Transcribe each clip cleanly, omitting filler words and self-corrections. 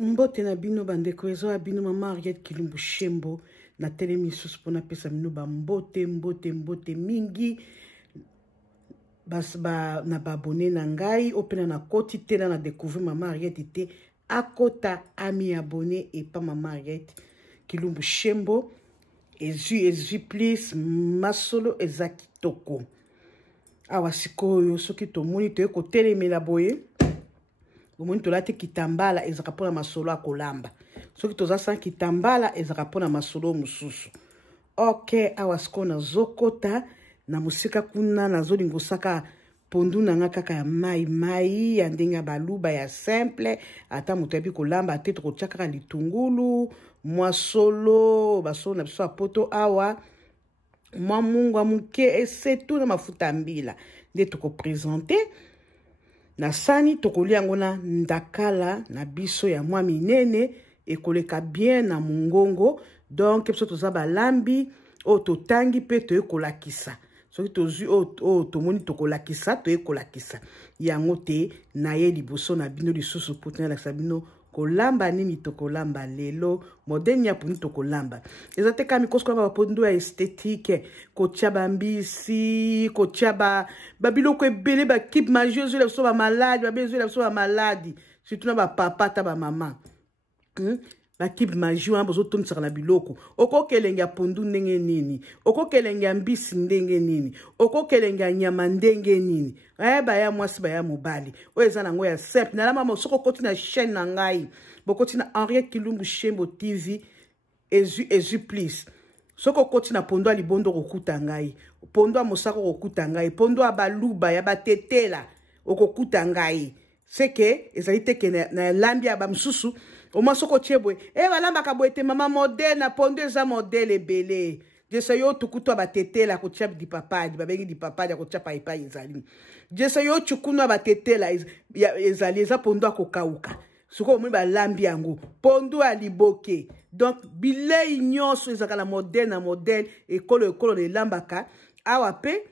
Mbote na bino bandeko ezo abino mama Ariette Kilumbu Shembo na telemi susu pona pesa mino ba mbote mingi ba na babone na ngai opena na koti tena na découvrir mama Ariette te akota ami abonné et pas mama Ariette Kilumbu Shembo ezu please masolo ezaki toko awa sikoyo soki tomoni to ko telemela boye omoni tolati kitambala ezaka pona masolo akolamba soki tozasa kitambala ezaka pona masolo mususu ok awa siko na zokota na musika kuna na zolingosaka pondu na nga kaka ya mai ya ndenge baluba ya simple ata moto yabi kolamba ate tokotia kaka litungulu mwa solo basolo na biso apoto awa mwa mungu muke esetu na mafuta mbila nde tokopresente na sani tokolia yango na ndakala na biso ya mwa minene ekoleka bien na mungongo donc biso toza balambi o totangi pe toyekolakisa soki tozwi o tomoni tokolakisa toyekolakisa yango te na ye liboso na bino lisusu po tonalakisa bino kolamba nini tokolamba lelo modèle ya puni tokolamba eza te kami kosko ba pondo ya esthétique kotia bambisi kotia babiloko ebele ba kip majieuse la so ba malade ba bezo la so ba malade surtout na ba papa ta ba mama ba kip majio wana bozo tonisaka na biloko okokelenge ya pondu ndenge nini okokelenge ya mbisi ndenge nini okokelenge ya nyama ndenge nini baya mwasi baya mobali oyo eza nango ya simple nalama mosoko koti na chaîne na ngai bokoti na Ariette Kilumbu Shembo TV ezu please soko koti na pondo libondo kokuta ngai pondo mosako kokuta ngai pondo baluba ya batetela okokuta ngai seke ezali teke na lambi ya bamsusu oma soko chebwe balamba kabwete mama modèle na pondo eza modèle ebele jesa yo tukutwa batetela kotia di papadi babengi di papadi kotia paipa ezali jesa yo chukunwa batetela ezali eza pondo akokauka soko omoni balambi yango pondo aliboke donc bilei nyonso ezaka na modèle ekolo lelambaka awa pe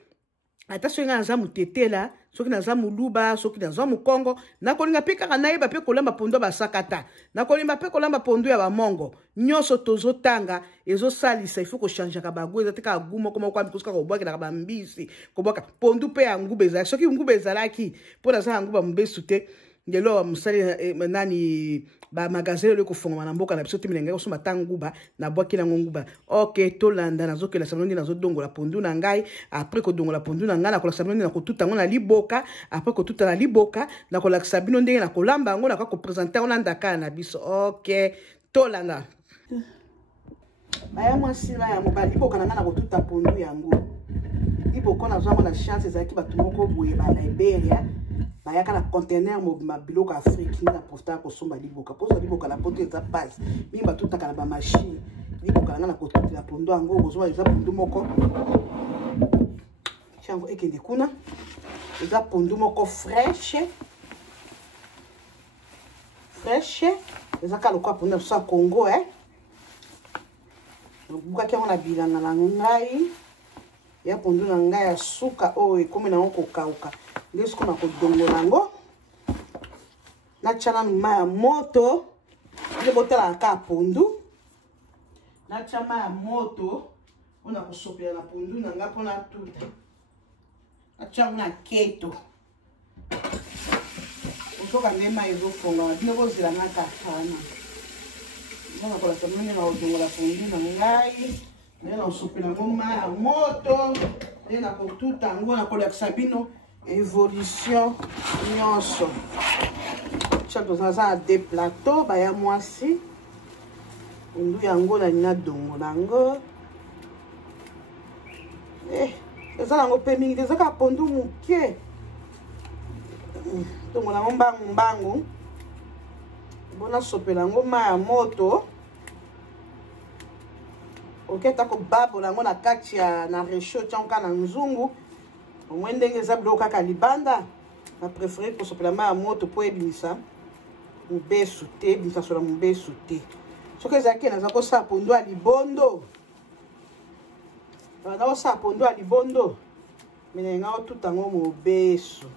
ata soki naza mutetela soki naza muluba soki naza mukongo nakolinga pe kaka nayeba pe kolamba pondo basakata nakolinga pe kolamba pondo ya bamongo nyonso tozotanga ezosalisa ifo kochangeaka bagu eza te kaka gu moko moko ambi kosuka kobwakelaka bambisi kobwaka pondu pe ya nguba ezalaki soki nguba ezalaki mpo naza ya nguba mobesu te ngelo musali nani ba magazine le kofongama na mboka na biso timilenga kosomba tanguba na bwakila nguba ok tolanda nazokela samondi nazodongola pondu na ngai après ko dongola pondu na ngai na kola samondi na kotuta ngo na liboka après ko tuta na liboka na kola sabino ndenge na kolamba ngo na ko présenter on ndaka na biso ok tolanda baya mwasila ya mobali liboka na ngai na kotuta pondu yango liboka na zwango na chance ezaki batu moko boye ba Liberia bayaka na conteneur biloko Afrique na profita kosomba liboka poso liboka na poto eza base mingi batutaka na bamachine liboka na kotutela pondo yango kozoma eza pondo moko chango ekende kuna eza pondo moko fraîche eza kalokwa pondo sa Congo bukaki yango na bilanga na ngai ya pondo na ngai ya suka oyo ekomi nango kokauka nde siko na kodongola yango natia nanu mai ya moto nde botalaka kaka pondu natia mai ya moto mpona kosopela na pondu na ngai mpona tuta natia yango na keto otoka nde mai ezofongama bino bozela nga kakana mpona kolasa mone na kodongola pondu na ngai nde na kosopela yango mai ya moto nde na kotuta yango na kolakisa bino évolution nyonso chaque dans des plateaux baya mwasi ndu yango na nina dongo nango eza nango pe mingi eza ka pondu muke dongo nango mbangu bona sopela yango mai ya moto oketa kobabola yango na kati ya na resho tionka na nzungu omwe ndenge eza biloko kaka libanda na préféré kosopela mai ya moto po ebimisa mobesu te ebimisa sola mobesu te soki ezalaki naza kosala pondo ya libondo naza kosala pondo ya libondo menenga otuta yango mobesu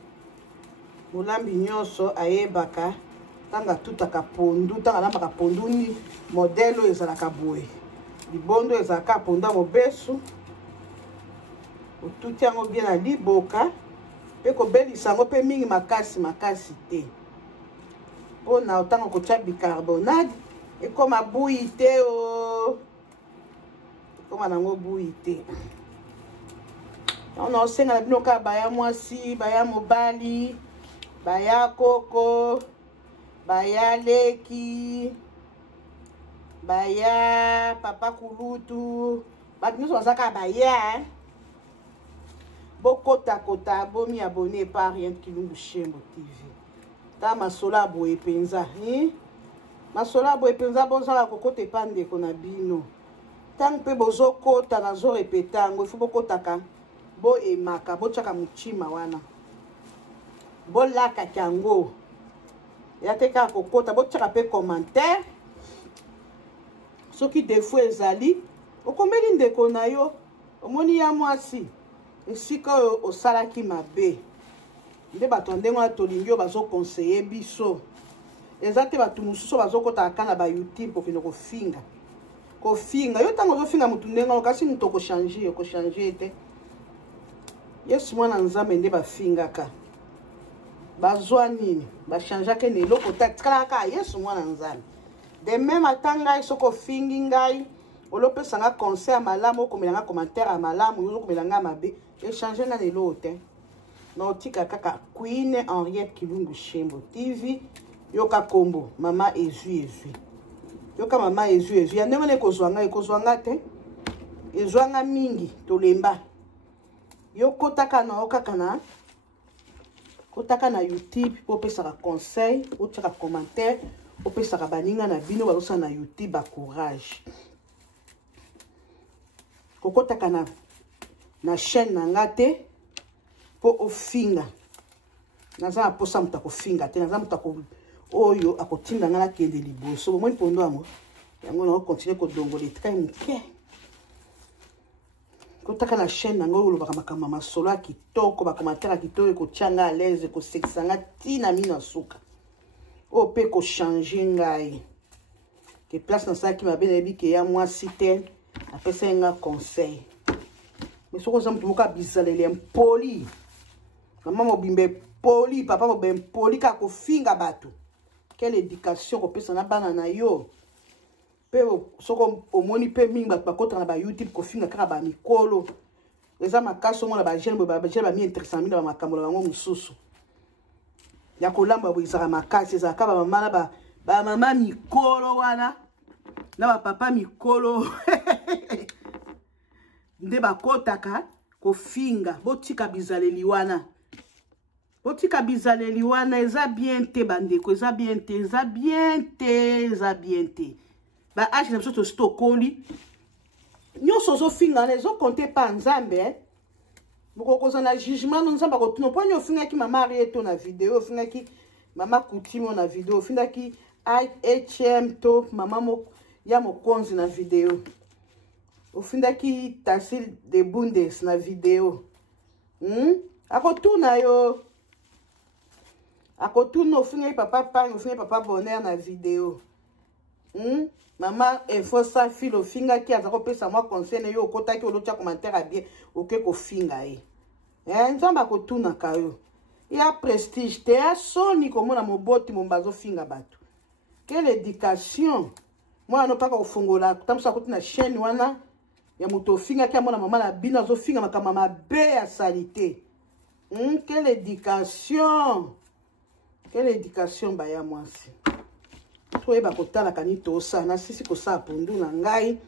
molambi nyonso ayebaka tanga tutaka pondu tanga lambaka pondu ni modelo ezalaka boye libondo ezalaka pondu mobesu otuti yango bien na liboka pe kobelisa yango pe mingi makasi te mpona otanga kotia bicarbonate ekoma buyi te o ekoma nango buyi te on osenga na bino kaka baya mwasi baya mobali baya koko baya leki baya papa kulutu bato nyonso baza kaka baya bokota bomi abonné par Rien Kilungu Shembo TV ta masola boye penza masola boye penza bozala kokota epa ndeko na bino ntango mpe bozokota nazorepeta yango ifo bokotaka boyemaka botyaka motima wana bolakaki yango ya te kaka kokota botyaka mpe commentaire soki defo ezali okomeli ndeko na yo omoni ya mwasi esika oyo osalaki mabe nde bato ndenge wana tolingi oyo bazokonseye biso eza te bato mosusu bazokotaka kaka na bayoutube kokende kofinga yo ntango ozofinga motu ndenge wana kasi moto okochange te yesu mwana nzambe nde bafingaka bazwa nini bachangeake na eloko te tikalaka kaka yesu mwana nzambe de meme ata ngai soki ofingi ngai olopesanga conseil ya malamu okomelanga commentaire ya malamu ozokomelanga mabe echange na lelo te na otika kaka Queen Henriette Kilungu Shembo TV yoka kombo mama ezwi yoka mama ezwi ya ndenge ekozwanga te ezwanga mingi tolemba yo kotaka na YouTube opesaka conseil otiaka commentaire opesaka baninga na bino bazosala na YouTube ba courage kokotaka na chaîne na nga te po ofinga naza aposa muta kofinga te naza muta oyo akotinda nga nakende liboso bomoi pondo yango na continue kodongola etika moke kotaka na chaîne na nga oyo olobaka makambo masolo ya kitoko bakomantere ya kitoko ekotyanga à l'aise ekosekisa nga ntina mino suka oyo mpe kochange ngai ke place nasalaki mabe nayebi ke ya mwasi te apesa nga conseil mais soki oza motu moko abizaleli mpoli mama mobimba poli papa mobimba poli kaka kofinga bato quelle éducation kopesa na bana na yo mpe soki omoni mpe mingi bato bakotaka na bayoutube kofinga kaka bamikolo eza makasi omona bagene bamiinteresa mino bamakambo na bango mosusu ya kolamba boye ezalaka makasi ezalaka bamama mikolo wana na bapapa mikolo nde bakotaka kofinga botika bizaleli wana eza bien te bandeko eza bien te ba age na biso tosi tokoli nyonso ozofingana ezokonte pa nzambe bokokoza na jugement no nzambe akotuna mpo nini ofingaki mama arieto na video ofingaki mama kutimo na video ofingaki hm to mama ya mokonzi na video ofindaki Tasil de Bundes na video akotuna yo akotuna ofingaki papa Pang ofingaki papa Bonheur na video mama info sa fille ofingaki aza kopesa mwa conseil na yo okotaki olotia commentaire a bien oke kofinga ye nzambe akotunaka yo ya prestige te ya soni komona moboti momba azofinga bato quelle éducation mwana no paka kofungola tambusa kuti na chaîne wana ya moto ofingaki amona mama na bino azofinga makambo mabe ya salite quelle éducation baya mwasi toyeba kotalaka ni tosala nasisi kosala pondu na ngai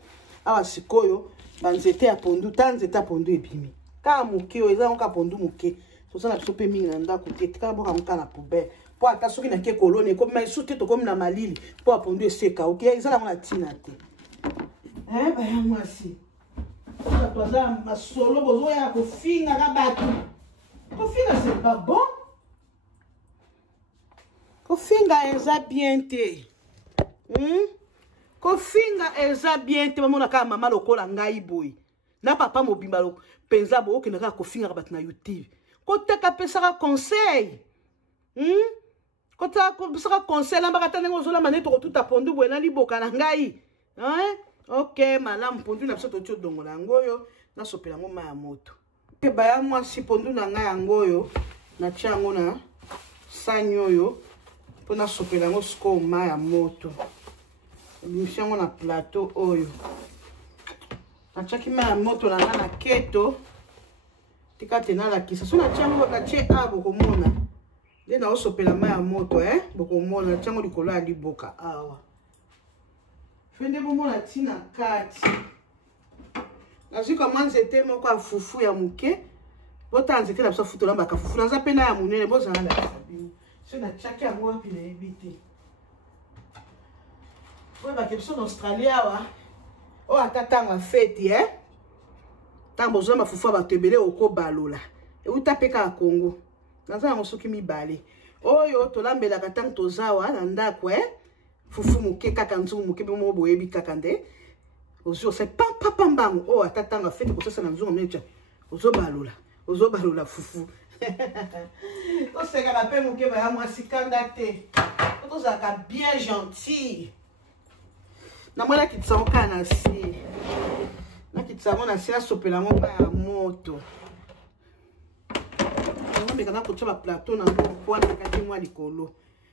awa sikoyo banzete ya pondu ta nzete ya pondu ebimi kaka moke oyo eza ngoka pondu moke tosala biso mpe mingi na ndako te tikala boka moka na poubele mpo ata soki nake kolone ekomi esu te tokomi na malili mpo ya pondu eseka oke eza nango na ntina te baya mwasi bato aza masolo bozoya kofinga na bato kofinga c'est pas bon kofinga eza bien te kofinga eza bien te bamona kaka mama lokola ngai boye na papa mobimba penza bo okende kaka kofinga bato na YouTube koteka pesaka conseil Kota saka conseil lamba katane ngozola maneto ko tuta pondu bwena liboka na ngai. Hein? OK, malamu pondu na biso to dongola ngoyo na sopela ngo maya moto. Ke baya mwasi pondu na ngai yangoyo na chango na sanyo yo pona sopela ngo sko maya moto. Mishango na plateau oyo. Achaki maya moto na na keto. Tika tena la kisa. So na chango ka che abo komona. De na osopela maya moto bokomona chango likolo ya liboka awa. Fende bomona tina kati. Nazika manzete moko afufu ya muke. Bota nzete na biso futu lamba ka fufu na zapena ya munene bozana la sabini. So na chaki yango wapi na ebite. Oye ba kepso na Australia wa. O atatanga feti Tango zoma fufu ba tebele oko balola. E utapeka ya Congo. Naza mosuki mibale. Oyo tolambela katang tozawa na ndako fufu muke kaka nzungu muke bomo boyebi kaka nde. Ozo se papa mbangu. O atatanga feti ko sasa na nzungu mecha. Ozo balola fufu. To seka la pe muke ba ya mwasi kanda te. To zaka bien gentil. Na mwana kitsango kana si. Na kitsango na si na sopela ngomba ya moto. Mais quand on a plateau na kwa na kati mwa likolo.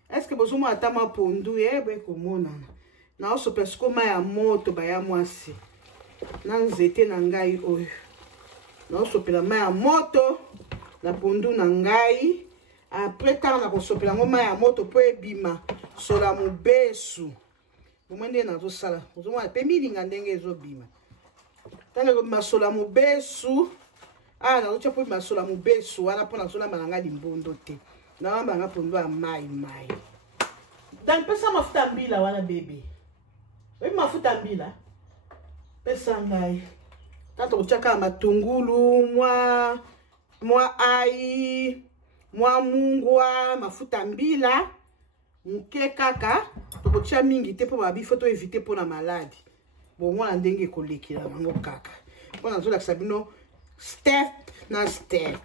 Est-ce que bozo mwa atama pondu komona. Na oso pesko ma ya moto ba ya mwasi. Na nzete na ngai oyo. Na oso pela ma ya moto na pondu na ngai. Après tant na kosopela ngoma ya moto po ebima sola mubesu. Bomende na zo sala. Bozo mwa pe milinga ndenge ezo bima. Tanga ko masola mubesu. Na ucha po masola mubesu wana pona sola malanga limbondo te. Na wamba nga pondo a mai. Dan pesa mafuta mbila wana bebe. Wewe mafuta mbila. Pesa ngai. Tanto kuchaka matungulu, mwa ai, mwa mungwa, mafuta mbila. Mke kaka, tokocha mingi te po mabifo to éviter po na maladi. Bon mwana ndenge kolekila ngo kaka. Pona zola sabino step na step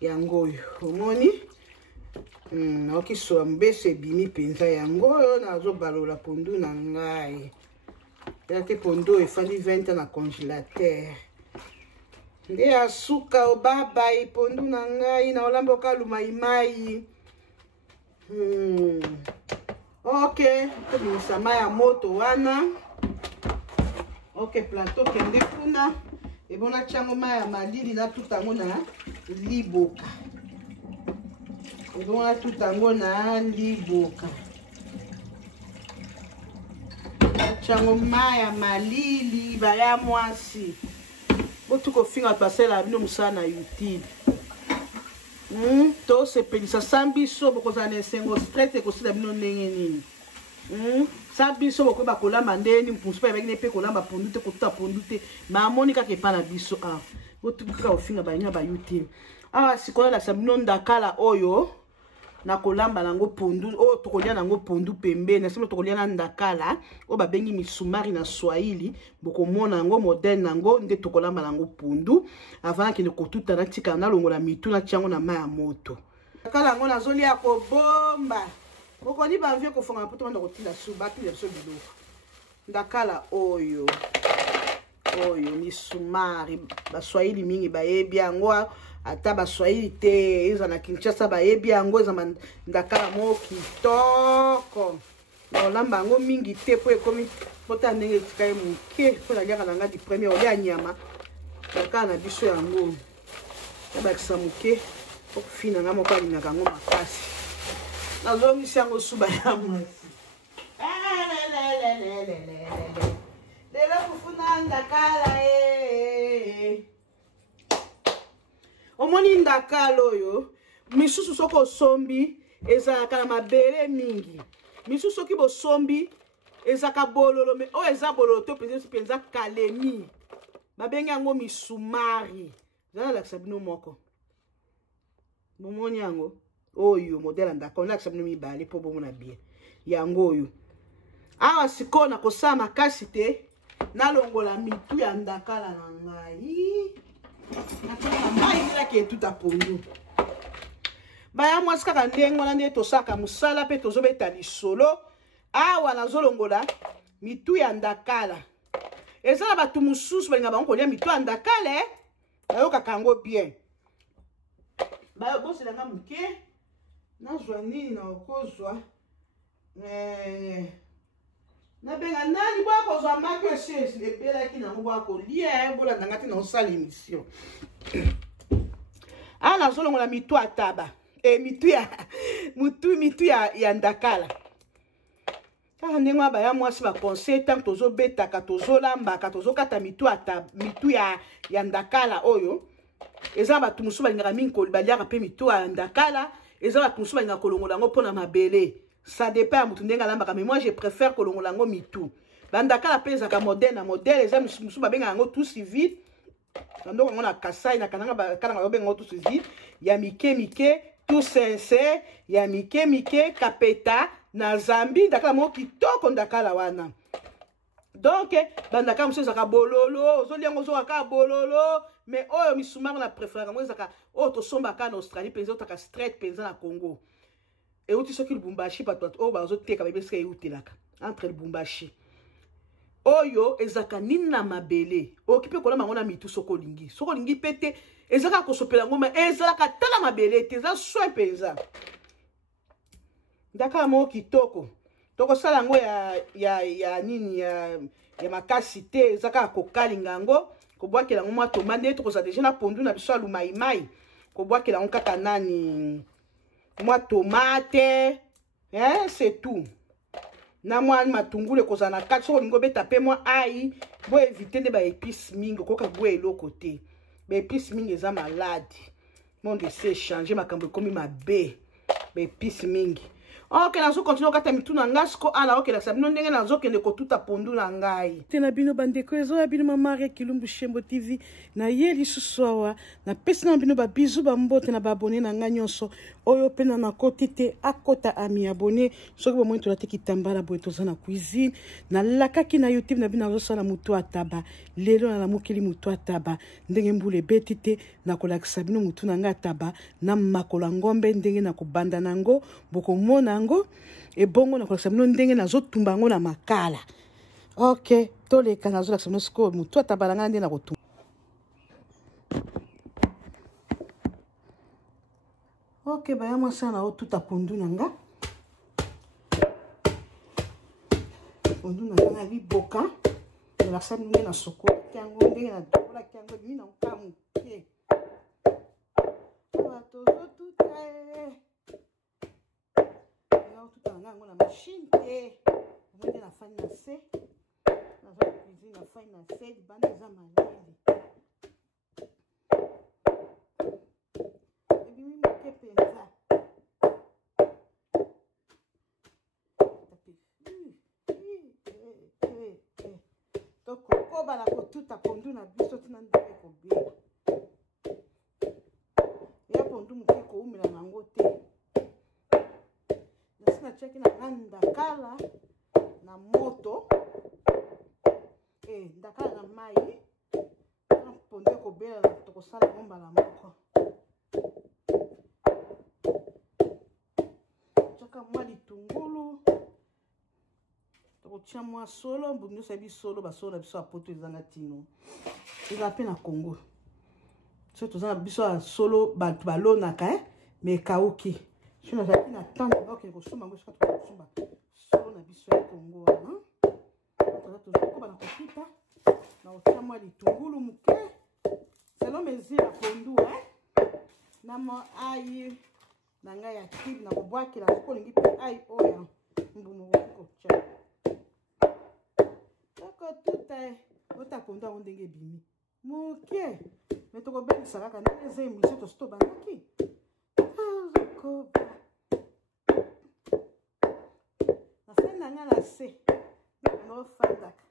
yangoyo omoni naoki soa mbeso ebimi penza yangoyo nazo balola pondu na ngai te pondu efandi 20 na congélateur nde asuka obabai pondu na ngai na olamba okaluma imai ok tobimisa mai ya moto wana ok plateau kende kuna et bon, na chango maya malili na tout tango na liboka. Et bon, na tout tango na liboka. Na chango maya malili baya mwasi. Botu ko finga passer la bino musana YouTube. To se pelisa sambi so boko za nesengo stress ko sila bino ndenge nini. Sambi so boko ba kolamba ndeni mpusupa ba ngine pe kolamba pondu te kuta pondu te ma monika ke pana biso botu ka ofinga ba nya ba YouTube. Sikola la sabino ndakala oyo na kolamba nango pondu o tokolia nango pondu pembe na simo tokolia na ndakala o ba bengi misumari na Swahili boko mona nango modèle nango nde tokolamba nango pondu avant que ne kotuta na tika na longola mitu na tiango na maya moto kala ngo na zolia ko bomba boko ni ba vie ko fonga poto na kotina suba ki leso biloko ndakala oyo misumari ba Swahili mingi ba yebi yango ata ba Swahili te eza na Kinshasa ba yebi yango eza ndakala mo kitoko na olamba yango mingi te po ekomi pota ndenge tika ye muke po na liaka nanga di premier olia nyama ndakala na biso yango ebakisa muke po kufina nga moko alingaka yango makasi nazongisi yango suba ya mwasi lelo kufuna ndakala omoni ndakala oyo misusu soko sombi ezalaka na mabele mingi misusu soki bosombi ezaka bololo me oyo eza bololo to penza kalemi babengi yango misumari zala lakisa bino moko bomoni yango oyo modele ndakala lakisa bino mibale po bomona bien yango oyo awa sikoyo na kosala makasi te nalongola mitu ya ndakala na ngai mai ezaki etuta pondu baya mwasi kaka ndenge wana nde tosaka musala pe tozobeta lisolo awa nazolongola mitu ya ndakala eza na bato mosusu balinga bango kolia mitu ya ndakala bayokaka yango bien bayoboselanga moke nazwa nini na okozwa nabenga nani bwa kozwa maki esi ebelaki nango bwa kolia bolandanga te na osala émission awa nazolongola mitu ya taba mitu ya ndakala kaka ndenge wana baya mwasi baconseil ntango tozobetaka tozolambaka tozokata mitu ya ndakala oyo eza bato mosusu balingaka mingi baliaka mpe mitu ya ndakala eza bato mosusu balingaka kolongola yango mpona mabele ça dépend ya motu ndenge alambaka mais moi je préfère kolongola yango mitu bandakala mpe ezaka modele na modele eza mosusu babengaka yango tout civil ndoko yango na kasai na kananga bakalanga babenga yango tout civil ya mike tout sincere ya mike kapeta na zambi ndakala moko kitoko ndakala wana donc bandakala mosusu ezaka bololo ozolia yango ozokaka bololo mais oyo misumari na préféraka yango ezaka oyo tosombaka na Australie mpenza otaka straight mpenza na Congo euti soki Lubumbashi bato oyo bazoteka babesika eutelaka entre Lubumbashi oyo ezaka nini na mabele oki mpe kolamba yango na mitu soko olingi mpe te ezaka kosopela ngoma ezalaka tala mabele te eza soin mpenza ndakala moko kitoko tokosala yango ya nini ya makasi te ezaka kokalinga yango kobwakela yango mwa toma nde tokozala deja na pondu na biso ya lumaimai kobwakela yango kaka nani mwa tomate c'est tout na mwa matungulu ekozala na kati soko olingi obeta mpe mwa ai bo evite nde baépice mingi okoka bwa eloko te baépice mingi eza maladi monde ese échange makambo ekomi mabe baépice mingi ok nazokontinue okata mitu na ngai siko ana okelakisa bino ndenge nazokende kotuta pondu na ngai te na bino bandeko ezoya bino Mama Kilumbu Shembo TV na ye lisusu awa napesi na bino babizu bambote na baabone na ngai nyonso oyo mpe na nakoti te akota ami abone soki bomoi tolati kitambala boye toza na cuisine nalakaki na YouTube na bino nazosala mutu ataba lelo nalamukeli mutu ataba ndenge mbula ebeti te nakolakisa bino mutu na ngai ataba na makolo ya ngombe ndenge nakobanda nango bokomona yango ebongo nakolakisa bino ndenge nazotumba yango na makala ok toleka nazolakisa bino sikoyo mutu ataba na ngai nde nakotumba ok baya mwasi na otuta pondu na nga pondu na nga na liboka nalakisa bino nde na sokolaki yango ndenge nadokolaki yango ebimi na nka moke awa tozotuta otuta na nga yango na machine te yango nde nafani na se naza cuisine nafani na se libanda eza maleli ebimi moke mpenza tokokoba na kotuta pondu na biso tina ndenge kobela eya pondu moke koumela nango te nasi natiaki na nga ndakala na moto ndakala na mai na pondu ekobela tokosala yango mbala moko tiaka mwa litungulu tokotia mwa solo mbungi nyonso yebi solo basolo na biso ya poto ezanga tino ezala mpe na Congo so toza na biso ya solo bato balonaka me ekauki so nazalaki na tante bakokende kosomba yango soka tokosomba solo na biso ya Congo wana toza tozokoba na kotuta na kotia mwa litungulu moke selo mesure ya pondu na mwa ai na ngai ya kibi na kobwakela soko olingi mpe ai oyo mbumu kotia tokotuta ota pondu yango ndenge ebimi moke me tokobebisa kaka ndenge eza emission tosi tobandaki tozokoba na fani na ngai na se nofandaka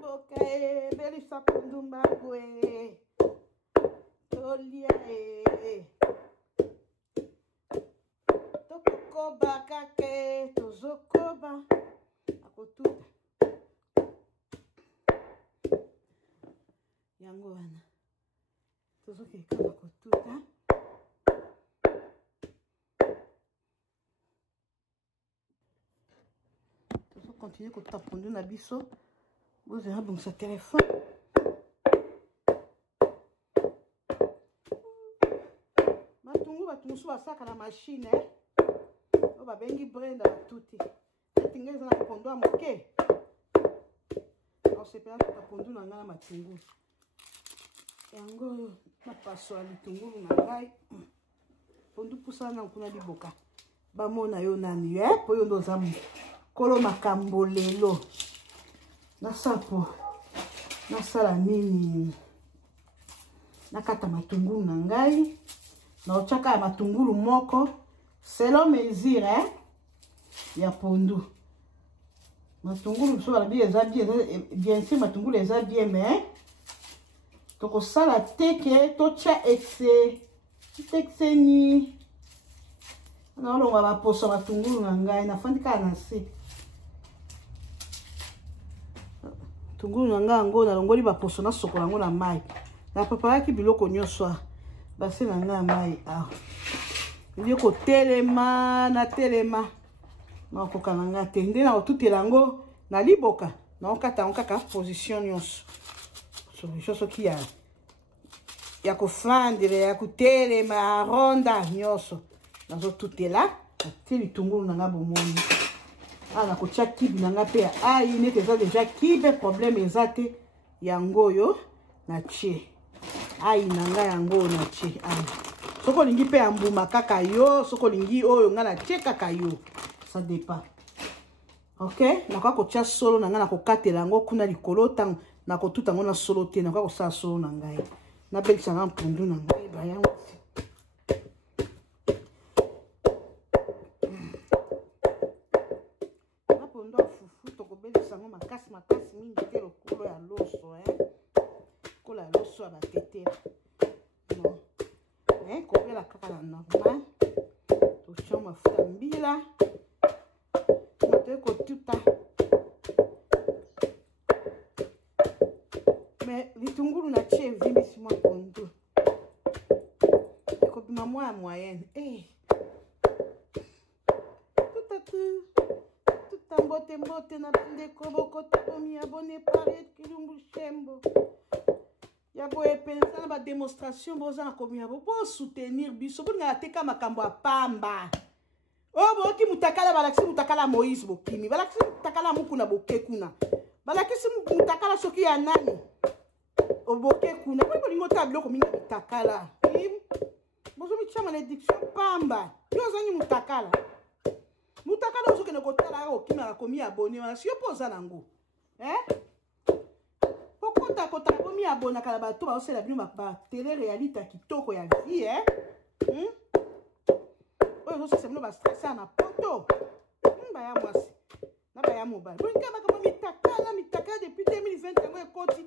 boka ebelisa pondu mbagwe tolia tokokoba kake tozokoba akotuta yango wana tozo ke kala ko tuta tozo continuer ko tapondu na biso vous avez bon sa téléphone batungu so basaka na machine o babengi brenda tuti tinga eza na kondo ya moke osepela tapondu na ngai na matungulu yango na paso ya litungulu na ngai pondu pusana na kuna liboka bamona yo nani po yo ndoza kolo makambo lelo nasapo nasala nini nakata matungulu na ngai na ochaka ya matungulu moko selon mesure ya pondu matungulu so bala eza bien sûr matungulu eza bien mais tokosala teke tocha excès ni naolonga baposo matungulu na ngai nafandi kaka na se tungulu na ngai yango nalongoli baposo nasokola yango na mai napreparaki biloko nyonso basi na ngai ya mai awa eli kotelema natelema nakoka na ngai te nde na kotutela yango na liboka naokata yango kaka position nyonso solution soki ya kofandela ya kotelema ya ronda nyonso nazotutela natie litungulu na ngai bomoni awa nakotia kibi na ngai mpe ya ai nete eza deja kibe probleme eza te yango oyo natie ai na ngai yango oyo natie ai soko olingi mpe ya mbuma kaka yo soko olingi oyo ngai natie kaka yo ça dépend ok nakoka kotia solo na ngai nakokatela yango kuna likolo ntango nakotuta yango na solo te nakoka kosala solo na ngai nabelisa nga mpundu na ngai bayango napondu ya fufu tokobelisa yango makasi mingi te lokolo ya loso kola ya loso ya batetela kopela kaka na normal totia mafuta mbila tote kotuta mais litungulu na tie evimbisi mwa pondu ekobima mwa ya moyenne tuta mbote na bandeko bokota bomi abone pare Kilumbu Shembo ya boye pensa na ba démonstration boza na komi abo bo soutenir biso bo ngala teka makambo apamba boki mutakala balakisi mutakala Moïse bokimi balakisi mutakala mukuna bokekuna balakisi mutakala soki ya nani obokekuna bo lingo tablo ko mingi mutakala bozo micha malédiction pamba yo zangi mutakala ozo kene kotala okimi akomi abonné wana si yo poza nango kota bomi abona kala bato ba osela bino ba télé réalité kitoko ya vie oyo so semno ba stress na poto ba ya mwasi na ba ya mobile bo ngaba kama mitakala depuis 2020 ngo ekoti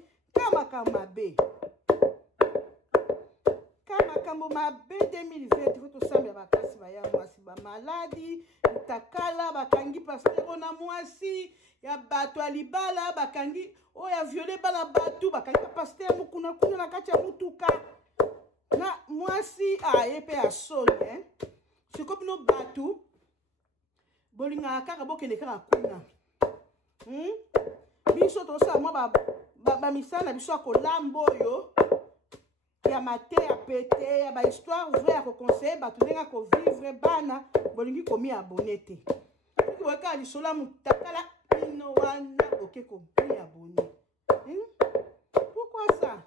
kama mabe 2020 foto sambia bakasi ba ya mwasi ba maladi mitakala bakangi pasteur na mwasi ya bato alibala bakangi oya violé bala batu bakangi pasteur mukuna na kati ya mutuka na mwasi ayepe ya soni sikopino batu bolinga kaka bokende kaka kuna biso tosala mwa ba misala biso akolamba oyo ya mate ya pete ya ba histoire vraie ya koconseiller batu ndenga kovivre bana bolingi komi abonné te soki boyekaka lisolo ya mutakala ino wana oke komi abonné pourquoi ça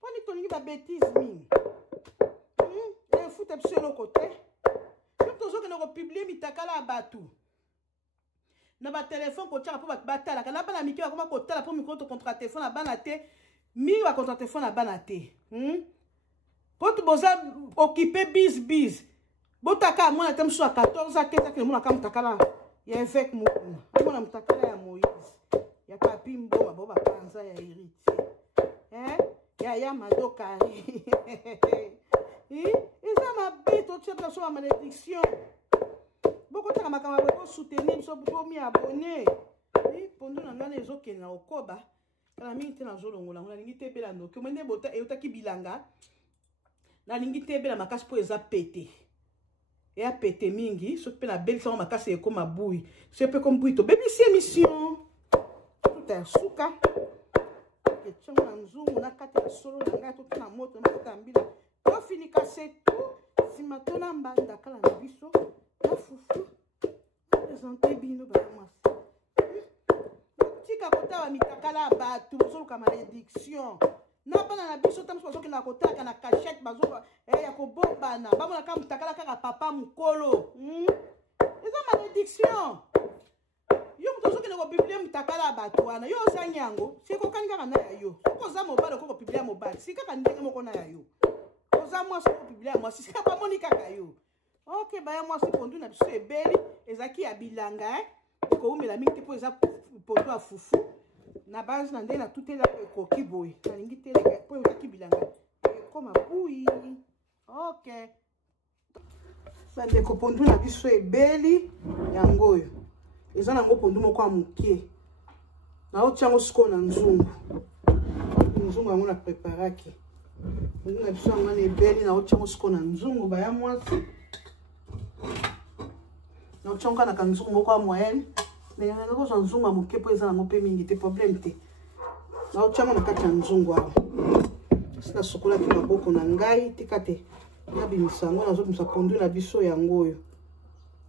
poni tolingi babétise mingi efuta biso eloko te soki tozokende kopiblie mitakala ya batu na batelefone kotiaka mpo bato batalaka na bana mike bakoma kotala mpo mikolo tokontra telefone na bana te mingi bakontra telefone na bana te mpo boza okipe bis botaka mwana te mosusu ya 14 akezakele mona ka mutakala ya évêque mokuna amona mutakala ya Moïse ya papi mboma bo bapanza ya héritier ya madoka eza mabe totia biso ba malédiction bokotaka makambo bo soutenir biso bomi abonné pondu na ngana ezokende na okoba kala mingi te nazolongola ngo nalingi te bela ndoki omende bota eyotaki bilanga nalingi te ebela makasi po eza pete eya pete mingi soki mpe nabelisango makasi ekoma bui so mpe comme bui tobebisi émission tuta ya suka etiango na nzungu na kati ya solo na ngai toki na moto na kati ya mbila tofinika se tu nsima tolamba ndakala na biso na fufu présente bino bana mwasi tika kotala mitakala ya bato bozoluka malédiction na bana na biso tamoso bazokenda kotaka na cachette bazoka ya kobombana bamonaka mutakala kaka papa mokolo eza malédiction yo moto ozokende kopiblie mutakala ya bato wana yo oza nyango si ekokani kaka na ya yo soki oza mobali oko kopiblia mobali si kaka ndenge moko na ya yo oza mwasi okopiblia ya mwasi sika bamoni kaka yo ok baya mwasi pondu na biso ebeli ezaki ya bilanga ekoumela mingi te mpo eza pondu ya fufu na base na ndenge na tutela ekoki boye nalingi teleka mpo ezaki bilanga ekoma bui ok bandeko pondu na biso ebeli yango oyo eza nango pondu moko ya moke naotiango sikoyo na nzungu yango na preparaki pondu na biso yango wana ebeli naotiango sikoyo na nzungu baya mwasi naotiango kanaka nzungu moko ya moyenne mais nakozwa nzungu ya moke mpo eza nango mpe mingi te problème te naotiango na kati ya nzungu awa si nasukolaki maboko na ngai tika te nabimisa yango nazobimisa pondu na biso yango oyo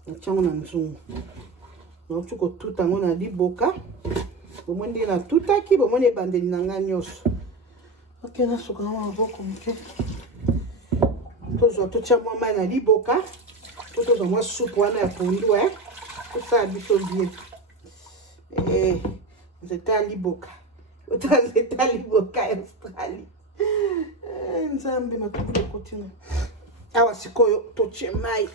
natiango na nzungu nauti kotuta yango na liboka bomoi ndenge natutaki bomoi ebandeli na ngai nyonso ok nasuka yango maboko moke tozwa totia mwa mai na liboka po tozwa mwa supu wana ya pondu tosala biso bien nzete ya liboka ota nzete ya liboka ya Australie nzambe makabula kotina awa sikoyo totie mai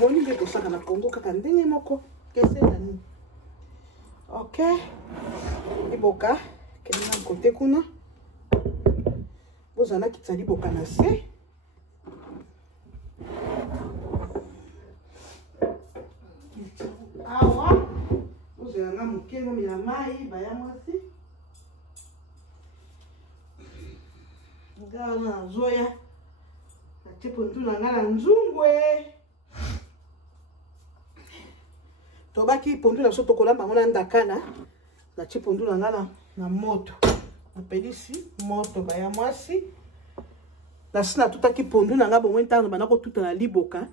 moni nde tosaka na pondu kaka ndenge moko kese na nini ok liboka kende na kote kuna bozala kitisa liboka na se awa ozela moke nomela mai baya mwasi nga wana nazoya natie pondu na nga na nzungu tobaki pondu na biso tokolamba yango na ndakana natie pondu na nga na moto napelisi moto baya mwasi nasi natutaki pondu na nga bomoi ntango banda kotuta na liboka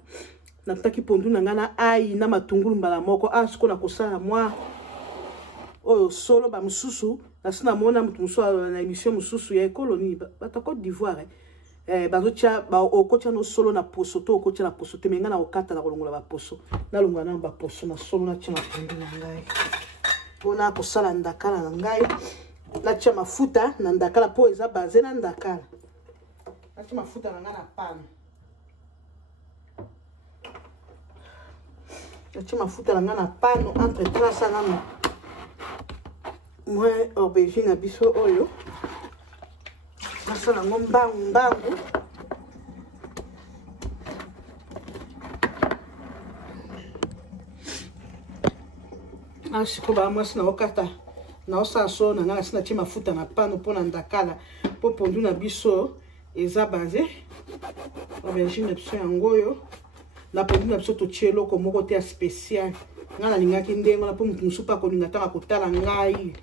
natutaki pondu na nga na ai na matungulu mbala moko siko na kosala mwa oyo solo bamosusu nasi namona moto mosusu na émission mosusu ya ekolo nini bato Côte d'Ivoire bazotia okotia no solo na poso to okotia na poso te menga na okata na kolongola baposo nalongola na baposo na solo natia mapondu na ngai mpona kosala ndakala na ngai natia mafuta na ndakala mpo eza baze na ndakala natia mafuta na ngai na pane natia mafuta na ngai na pane entre trasa nano mwa aubergine na biso oyo nasala yango mbangu siko baya mwasi naokata naosala solo na ngai nasi natie mafuta na pano mpona ndakala mpo pondu na biso eza baze aubergine na biso yango oyo na pondu na biso totie eloko moko te ya spécial nga nalingaki ndenge na mpo motu mosusu mpe akolinga ntanga kotala ngai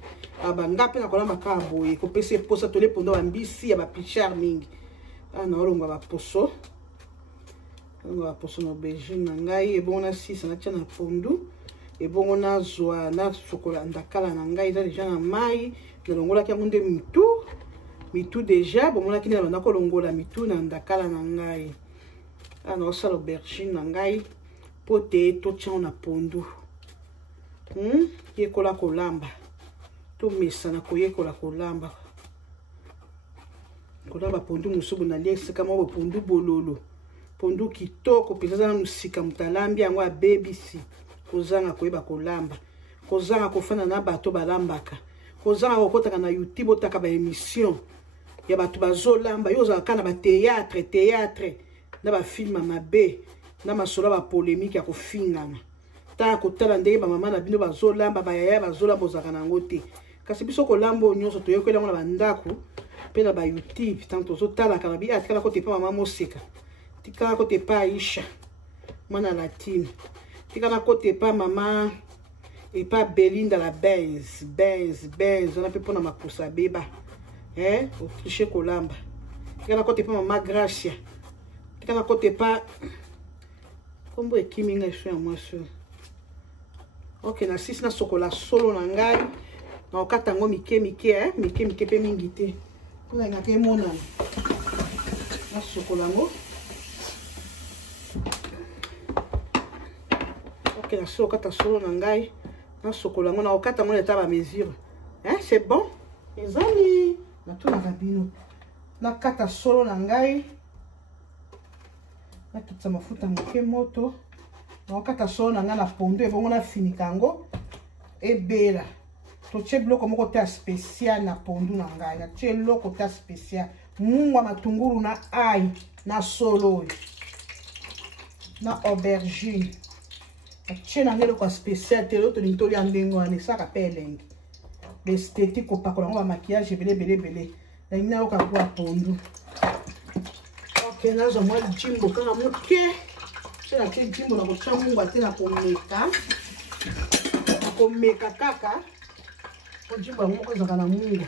nga mpe nakolamba kaka boye kopesa eposa tole pondu ya mbisi ya bapichard mingi naolongwa baposo na aubergine na ngai ebongo na sisa natia na pondu ebongo nazwa nasokola ndakala na ngai eza deja na mai nalongolaki yango nde mitu deja bomonaki nde nabanda kolongola mitu na ndakala na ngai naosala aubergine na ngai po te totiango na pondu yekola kolamba tomesana koyekola kolamba pondu mosusu nalia esika moko pondu bololo pondu kitoko mpenza aza na mosika moto alambi yango abebisi kozanga koyeba kolamba kozanga kofanda na bato balambaka kozanga kokotaka na YouTube otaka baémission ya bato bazolamba yo ozalaka na bateatre na bafilme mabe na masolo bapolémique ya kofingana ta kotala ndenge bamama na bino bazolamba bayaya bazolamba ozalaka nango te kasi biso kolamba nyonso toyekeli yango na bandako pe na ba YouTube tanto zo tala kana bi atikala ko te pa mama moseka tikala ko te pa Aisha mwana latine tikala ko te pa mama et pas Belinda la Benz on a pu prendre ma poussa beba Autriche Colamba tikala ko te pa mama Gracia tikala ko te pa kombo ekiminga eso ya mwaso. Ok, na sisi na sokola solo na ngai na okata ngo mike pe mingi te kuna ngake mona na sokola ngo. Ok, na so okata solo na ngai na sokola ngo na okata ngo leta ba mesure c'est bon ezali na tuna kabino na kata solo na ngai na kitsa mafuta moke moto na okata solo na ngai na pondo ebongo na finika ngo ebela to che bloko moko ta spécial na pondu na ngai na che loko ta spécial mungwa matunguru na ai na solo na aubergine na che na ngelo kwa spécial te loto nitoli andengo ane saka pelengi l'esthétique ko pakola ngo maquillage belé na ina oka kwa pondu. Ok, na zo mwa jimbo kanga muke che na che jimbo na ko chamungwa te na komeka kaka ojimba moko ezaka na mungu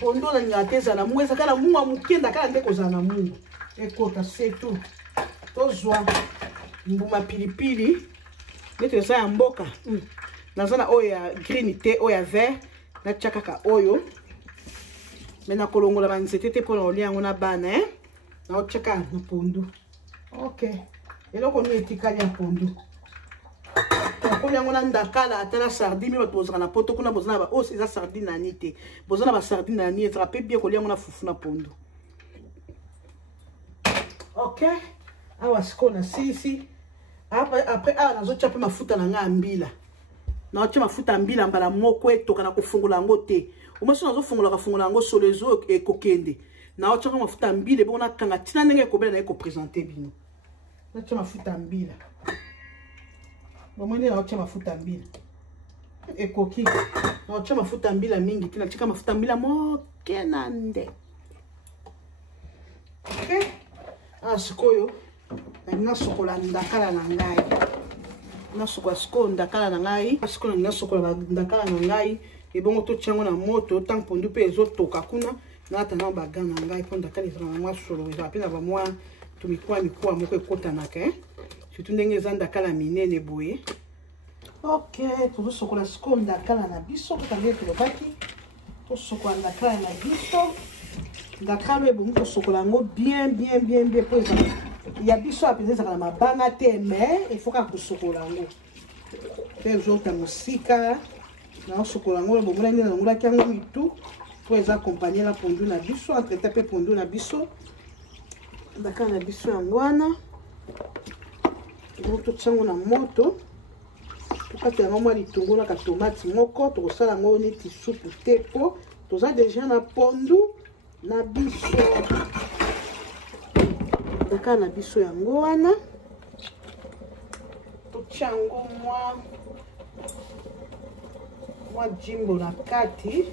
pondo na ngateza na mungu ezaka na mungu mukenda kala ndeko za na mungu ekota setu tozwa mbuma pilipili neto za ya mboka nazana oyo ya green te oyo ya vert na chakaka oyo mena kolongola banzete te pona oliango na bana na ochaka na pondo. Ok, eloko ni etikali ya pondo ko yango na ndakala atala sardine bato bozaka na poto kuna bozana ba os eza sardine na nite bozana ba sardine na nite trape bien ko liango na fufu na pondo. Ok, awa siko na sisi après nazo chape mafuta na nga mbila na oche mafuta mbila mbala moko etoka na kofungola ngo te omoso nazo fungola ngo solezo ekokende na oche mafuta mbila bona kanga tina ndenge ekobela na eko présenter bino na oche mafuta mbila bomwende na oche mafuta mbila ekoki na oche mafuta mbila mingi tina chika mafuta mbila moke nande. Ok, sikoyo na sokola ndakala na ngai na sokola ndakala na ngai sikola na sokola ndakala na ngai ebongo to chango na moto tant pondu pe ezotoka kuna na tana baga na ngai po ndakala ezana mwa solo eza pe na ba mwa tumikwa moko ekota na ke surtout ndenge eza ndakala minene boye. Ok, tozo sokola sikola ndakala na biso kutangé tulobaki to sokola ndakala na biso ndakala ebongo to sokola ngo bien po ezana ya biso apeza na mabanga te mais il faut ka kusokola ngo te jota musika na sokola ngo bomona ni na ngula kyango mitu po eza accompagner la pondu na biso entre tape pondu na biso ndakala na biso yangwana moto tsango na moto tukati yango mwa litungu na ka tomate moko tokosala ngo neti soupe te po toza déjà na pondu na biso ndakala na biso yango wana tochango mwa jimbo na kati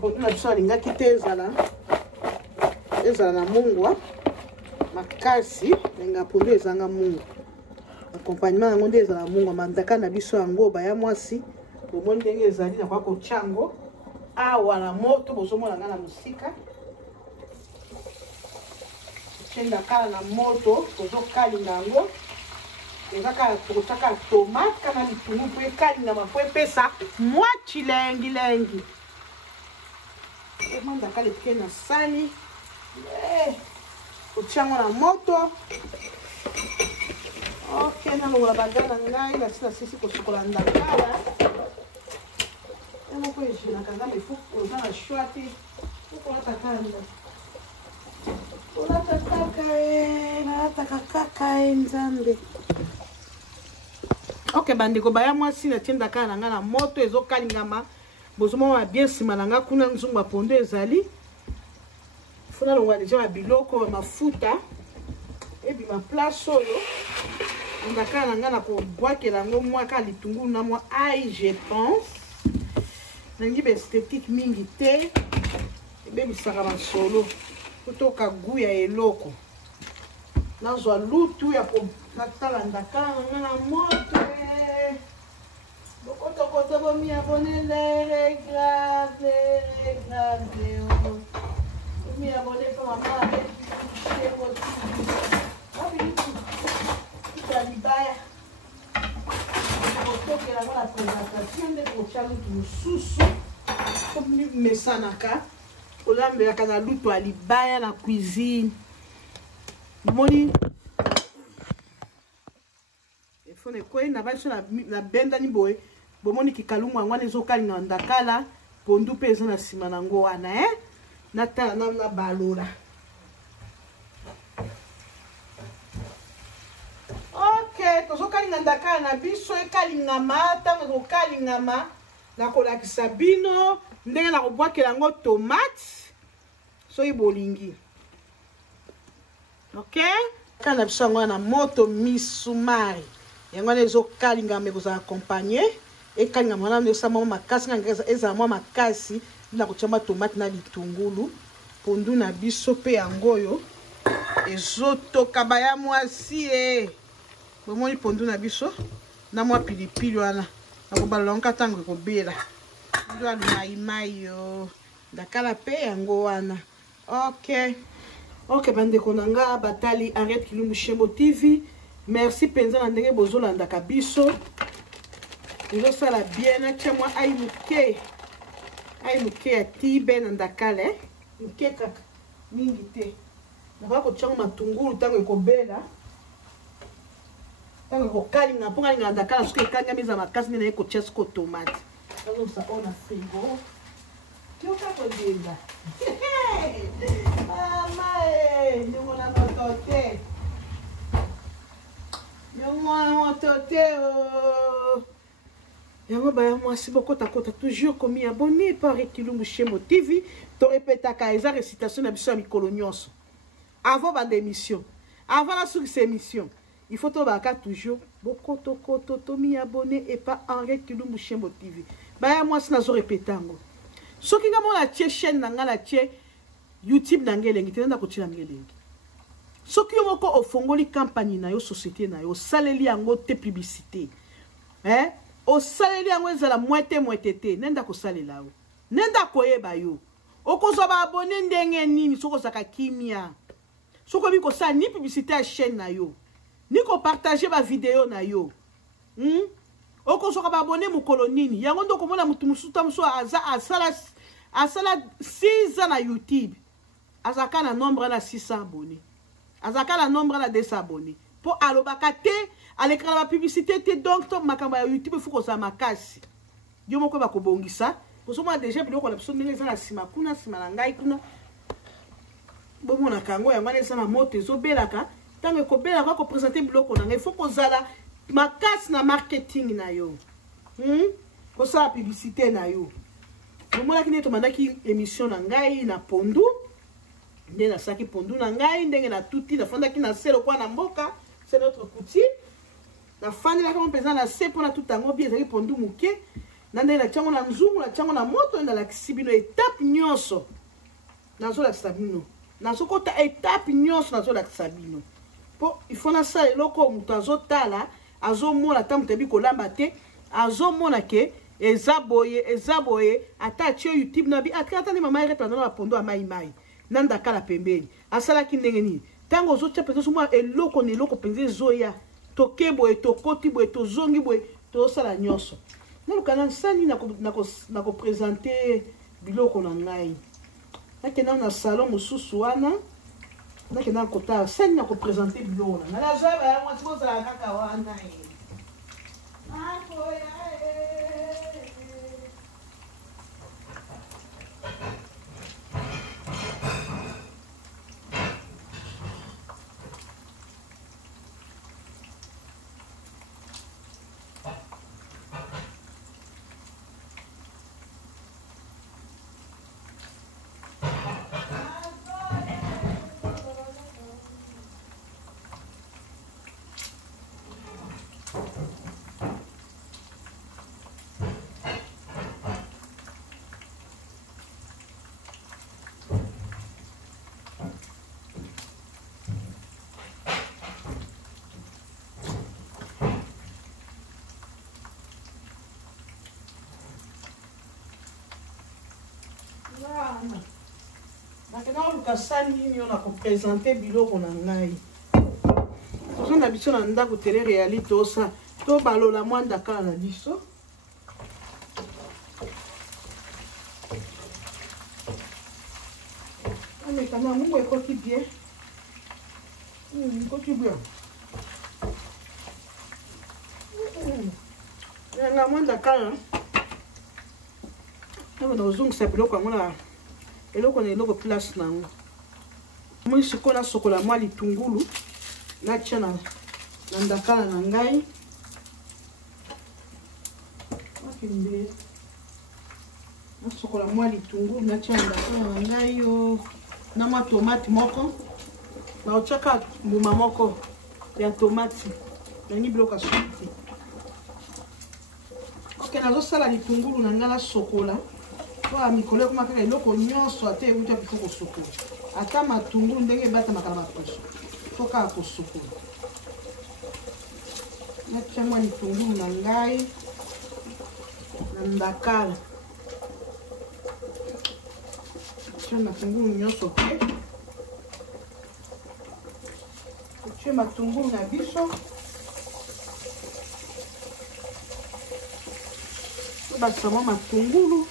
pondu na biso alingaki te ezala na mungwa makasi lenga pondu ezanga mungu accompagnement yango nde ezala mungwa mandakala na biso yango baya mwasi bomoni ndenge ezali na kwa kochango awa na moto bozomona nga na musika ndakala na moto tozokalinga yango ezaka tokotaka tomate kana litungu mpo ekalingama mpo epesa mwa chilengilengi ema ndakala etike na sani kotiango na moto. Ok, nalongola bagala na ngai na sisi kosokola ndakala emoko ezinaka nzambe efo oza na shwa te okolata kanda kaka nzambe. Ok, bandeko baya mwasi na tienda kala na nga na moto ezokalingama bozomona bien nsima na nga kuna nzungu ya pondo ezali funa longola deja babiloko mafuta ebima place oyo ndakala na nga na kobwakela yango mwa kaka litungulu na mwa ai je pense nangi ba esthétique mingi te ebebisaka masolo kutoka gu ya eloko nazwa lutu ya natala ndakala nanga na moto bokotokoto bomi abonele grave bomi abone pa mama libaya kotokela ngo na présentation nde kotya lutu mosusu mesanaka olambelaka na lutu ya libaya na cuisine moni efone kwei na biso na bendani boye bomoni kikalumu yango wana ezokalinga ndakala pondu mpe eza na nsima nango wana natala na balola ok tozokalinga ndakala na biso ekalingama ntango ezokalingama nakolakisa bino ndenge nakobwakela yango tomate soki bolingi ok kala na biso yango na moto misumari yango wana ezokalingama ekozala accompagne ekalingama wana esala mwa makasi ezala mwa makasi na kotia mwa tomate na litungulu pondu na biso mpe yango oyo ezotoka baya mwasi bomoni pondu na biso na mwa pilipili wana nakobalola ngo ntango ekobela ndo alumaimai yo ndakala mpe yango wana ok bandeko na nga batali Henriette Kilumbu Shembo TV merci mpenza na ndenge bozolandaka biso ezosala bien natia mwa ai moke ya tibe na ndakala moke kaka mingi te nakoka kotiango matungulu ntango ekobela ntango ekokalinga mpo kalinga na ndakala soki ekangami eza makasi nde naye kotia siko tomate azongisa oyo na frigo tioka kodenga mama ndongo na moto te ndongo na moto te yango baya mwasi bokotakota toujours komi abonné par Kilumbu Shembo TV torepetaka eza récitation na biso ya mikolo nyonso avant bande émission avant la sukisa émission il faut tobaka toujours bokotokoto tomi abonné et pas Henriette Kilumbu Shembo TV baya mwasi nazo répéter yango soki nga mona tie chaîne na nga na tie YouTube na ngelengi te nda kotia ngelengi soki yo moko ofongoli campagne na yo société na yo saleli yango te publicité osaleli yango ezala mwete te nenda kosalela yo nenda koyeba yo okozwa ba abonné ndenge nini soko ozaka kimia soko bi kosala ni publicité ya chaîne na yo ni ko partager ba vidéo na yo okozwa ba abonné mukolo nini yango ndo komona mutu musuta muso asala 6 ans na YouTube azaka na nombre na 600 abonnés azaka na nombre na 200 abonnés po alobaka te alekala ba publicité te donc to makambo ya YouTube fuko za makasi yo moko ba kobongisa posoma déjà biloko na biso ndenge eza na sima kuna sima na ngai kuna bomona kango yango eza na moto ezobelaka tango ekobelaka ko présenter biloko na ngai fuko zala makasi na marketing na yo kosala publicité na yo bomona kine to mandaki émission na ngai na pondu nde na saki pondu na ngai ndenge na tuti na fandaki na selo kwa na mboka c'est notre coutume na fandi la kama pesa na se pona tout tango bien ezali pondu muke na ndenge na tiango na nzungu na tiango na moto na la kisibino étape nyonso nazo la kisabino nazo kota étape nyonso nazo la kisabino po il faut na sa eloko muto azotala azomona tamu tebi kolamba te azomona ke ezaboye ata tio YouTube na bi akata ni mama Henriette na pondo ya mai nanda kala pembeni asala ki ndenge nini tango ozotia penza somo eloko ne eloko penza zoya toke boye tokoti boye tozongi boye tosala nyonso nalukana nsani na ko présenter biloko na ngai nakenda na salon mosusu wana nakenda kota sani na ko présenter biloko na nazaba ya mwati kozala kaka wana nakenda luka sani nini on a présenter biloko na ngai tozo na biso na ndako tele réalité osa to balola mwanda kala na biso mais quand même on écoute bien écoute bien na mwanda kala na ozongisa biloko yango na eloko na eloko place nango moi siko na sokola mwa litungulu natia na ndakala na ngai akende na sokola mwa litungulu natia na ndakala na ngai yo na mwa tomate moko baotiaka mbuma moko ya tomate nangi biloko ya suki ok nazosala litungulu na ngai na sokola kwa mikolo ekoma kaka eloko nyonso ate euti apiko kosokola ata matungulu ndenge ebatamaka na baposo fo kaka kosokola natia mwa litungulu na ngai na ndakala tia matungulu nyonso pe otie matungulu na biso obakisa mwa matungulu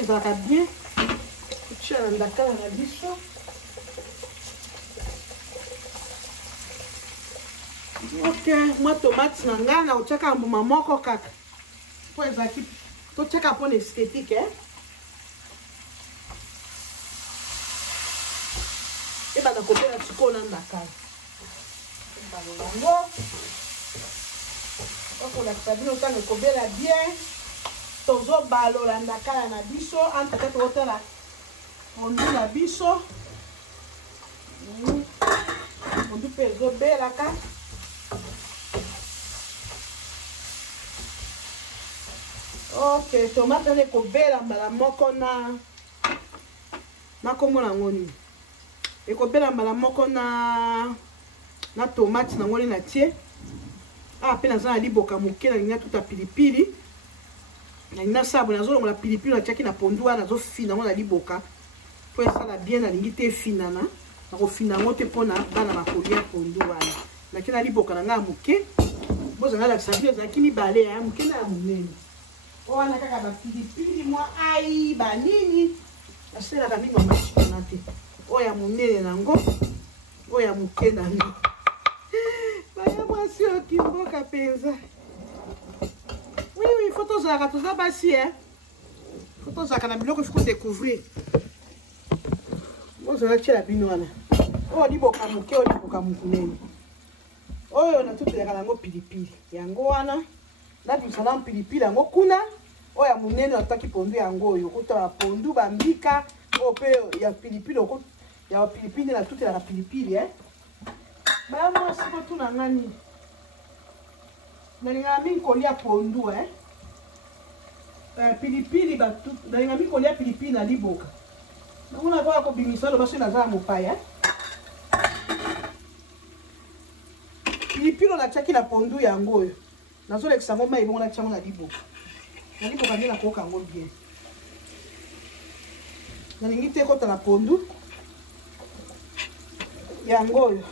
ezalaka bien otia na ndakala na biso ok mwa tomate na ngai na otiaka mbuma moko kaka po ezalaki totiaka mpona esthétique ebanda kobela sikoyo na ndakala ebalola yango okolakisa bino ntango ekobela bien tozobalola ndakala na biso entre tozotala pondu na biso pondu mpe ezobelaka ok tomate wana ekobela mbala moko na kombo nango nini ekobela mbala moko na tomate nango nini natie mpe naza na liboka moke nalingi natuta pilipili nalingi sabwe nazolongola pilipili natiaki na pondu wana nazofina yango na liboka po esala bien nalingi te efinana nakofina yango te mpona bana bakolia pondu wana naki na liboka na ngai ya moke bozanga lakisa bino ezalaki mibale ya moke na ya monene o wana kaka bapilipili mwa ai banini naselaka mingi mamashikana te oyo ya monene nango oyo ya moke nango baya mwasi okimboka mpenza oui faut tozalaka toza basi faut tozalaka na biloko ifo kodécouvrir bozala tiela bino wana oyo liboka moke oyo liboka monene oyo natutelaka nango pilipili yango wana nabimisa pilipili yango kuna oyo ya monene nataki pondu yango oyo okutala pondu bambika oyo mpe ya pilipili ya pilipili natutelaka pilipili baya mwasi kotuna ngani nalingaka mingi kolia pondu pilipili nalingaka mingi kolia pilipili na liboka nango nakoka kobimisa loba soki naza na mopaya pilipili natiaki na pondu yango oyo nazolekisa yango mai ebongo natiango na liboka nde nakoyoka yango bien nalingi te ekota na pondu yango oyo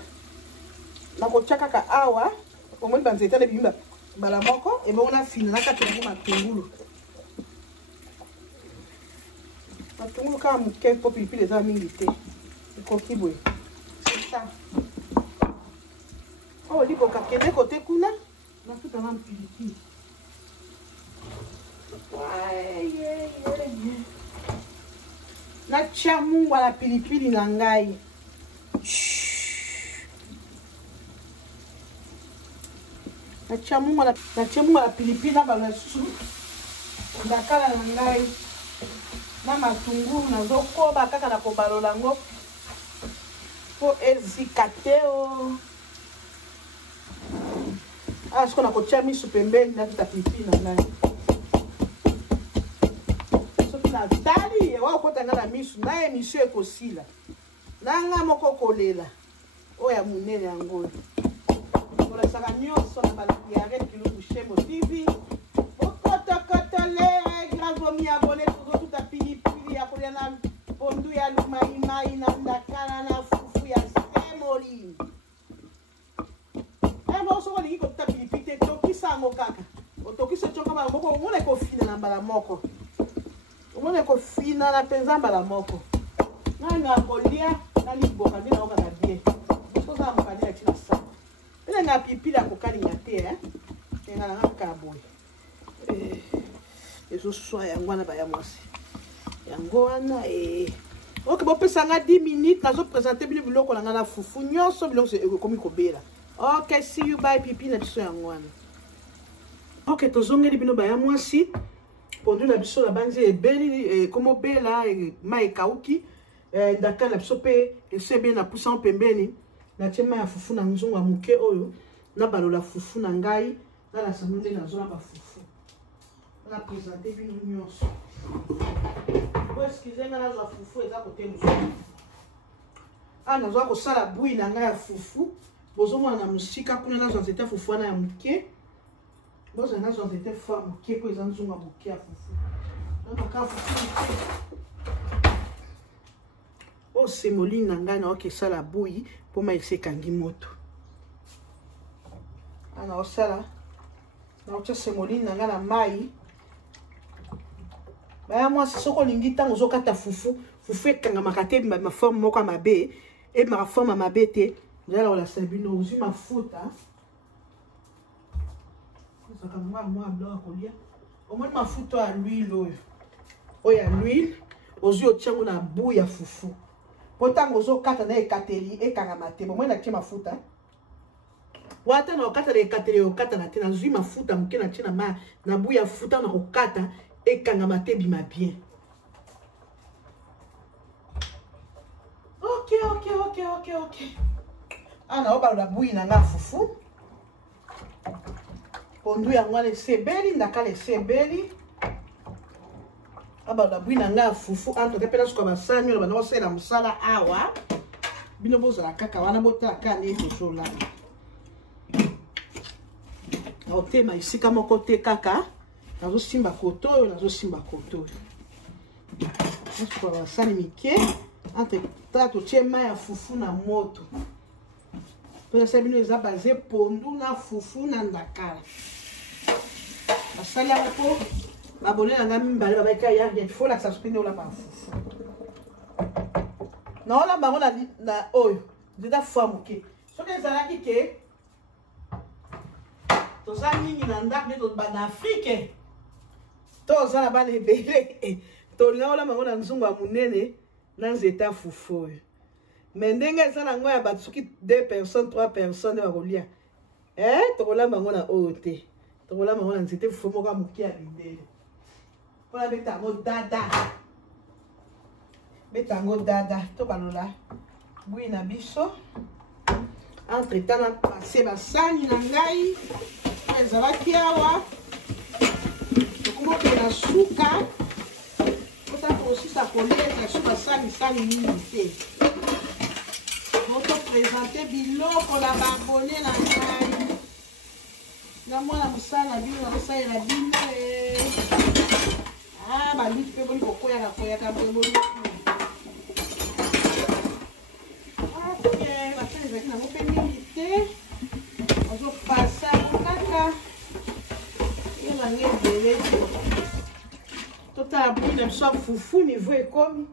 nakotia kaka awa omoni banzete nebimi mbala moko ebongo nafina nakati yango matungulu kaka moke mpo pilipili eza mingi te ekoki boye sesa oyo liboka kende kote kuna natuta na pilipili natia mungwa na pilipili na ngai natia mungwa na pilipili na bana susu ndakala na ngai na matungulu nazokoba kaka na kobalola yango po ezika te siko na kotia misu pembeni natuta pilipili na ngai soki natali ewa okota nga na misu na emission ekosila nanga moko kolela oyo ya monene yango oyo kolakisaka nyonso na balandi ya Reine Kilumbu Shembo TV okotokotole grave mi abone tozotuta pilipili ya pondu ya lumai na ndakala na fufu ya semoli. Bon, so on ko tapi pite to kisango kaka. O to kiso choka ba moko mone ko fina na mbala moko. Mone ko fina na penza mbala moko. Na kolia na liboka ndina oka na bien. So za mukani ya china sa. Ile na pipi la kokani ngate Tenga na kaboy. Ezo so ya ngwana ba ya mwasi. Yango wana Ok, bon pesa nga 10 minutes nazo présenter bino biloko na ngana fufu nyonso biloko se komi kobela. Ok, see you bye pipi na biso ya ngwana. Ok, tozongeli bino ba ya mwasi. Pondu na biso la banzi ebeli komo bela mai kauki. Ndaka na biso pe esebe na pusa pembeni. Na chema ya fufu na nzonga muke oyo na balola fufu na ngai na la samunde na zona ba fufu. Na présenter bino nyonso. Excusez-moi, na zo fufu eza kote musu. Na zo ko sala bui na ngai ya fufu. Bozo mwana musika kuna na zo nzete fufu na ya muke. Bozo na zo nzete fa muke ko eza nzunga muke ya fufu. Na ka fufu. O semoli na ngai na oke sala bui po ma esekangi moto. Ana osala na ocha semoli na ngai na mai. Baya moi soko lingi tango zokata fufu ekanga makate ma forme moko mabe et ma forme mabe te ndala la sabino uzi mafuta saka moi blanc kolia au moins mafuta à l'huile oya l'huile ozi ochango na bou ya fufu potango zokata na ekateli ekanga mate au moins na tia mafuta wata na okata na ekateli okata na te na zui mafuta muke na tia na ma na bou ya futa na okata et quand ma tête bima bien. Ok. Ana oba la bouille na nga fufu. Pondu ya ngwa le sebeli ndaka le sebeli. Aba la bouille na nga fufu anto te pena sko ba sanyo ba no se la musala awa. Bino boza la kaka wana bota ka ne to so la. O tema isika moko te kaka. Nazo simba koto. Nazo kwa sani mike. Entre tato chema ya fufu na moto. Pour ça bino eza basé pondu na fufu na ndakala. Basali apo babone na ngami mbale babaka ya il faut la suspendre la ba fufu. Na ola bango na oyo. Dida famuke. Soki ezalaki ke toza nini na ndako to bana Afrique. Toza na bana ebele tolinga ola mango na nzungu ya munene na nzeta fufu. Mais ndenge eza na ngo ya batsuki 2 personnes 3 personnes ba kolia. Tokola mango na ote. Tokola mango na nzete fufu moka muki ya bidele. Ola beta ngo dada. Beta ngo dada to balola. Bui na biso. Entre temps na passer ba sani na ngai. Ezalaki awa. Na suka kota aussi ça connaît la suka sali minute moto présenter biloko la babone na ngai na mwana musala bino na sala na bino ba lutte pe boni kokoya na koya ka boni ok ba sala ezaki na mope minute ozo passa kaka ila ngedele tota bune so fufu niveau ekomi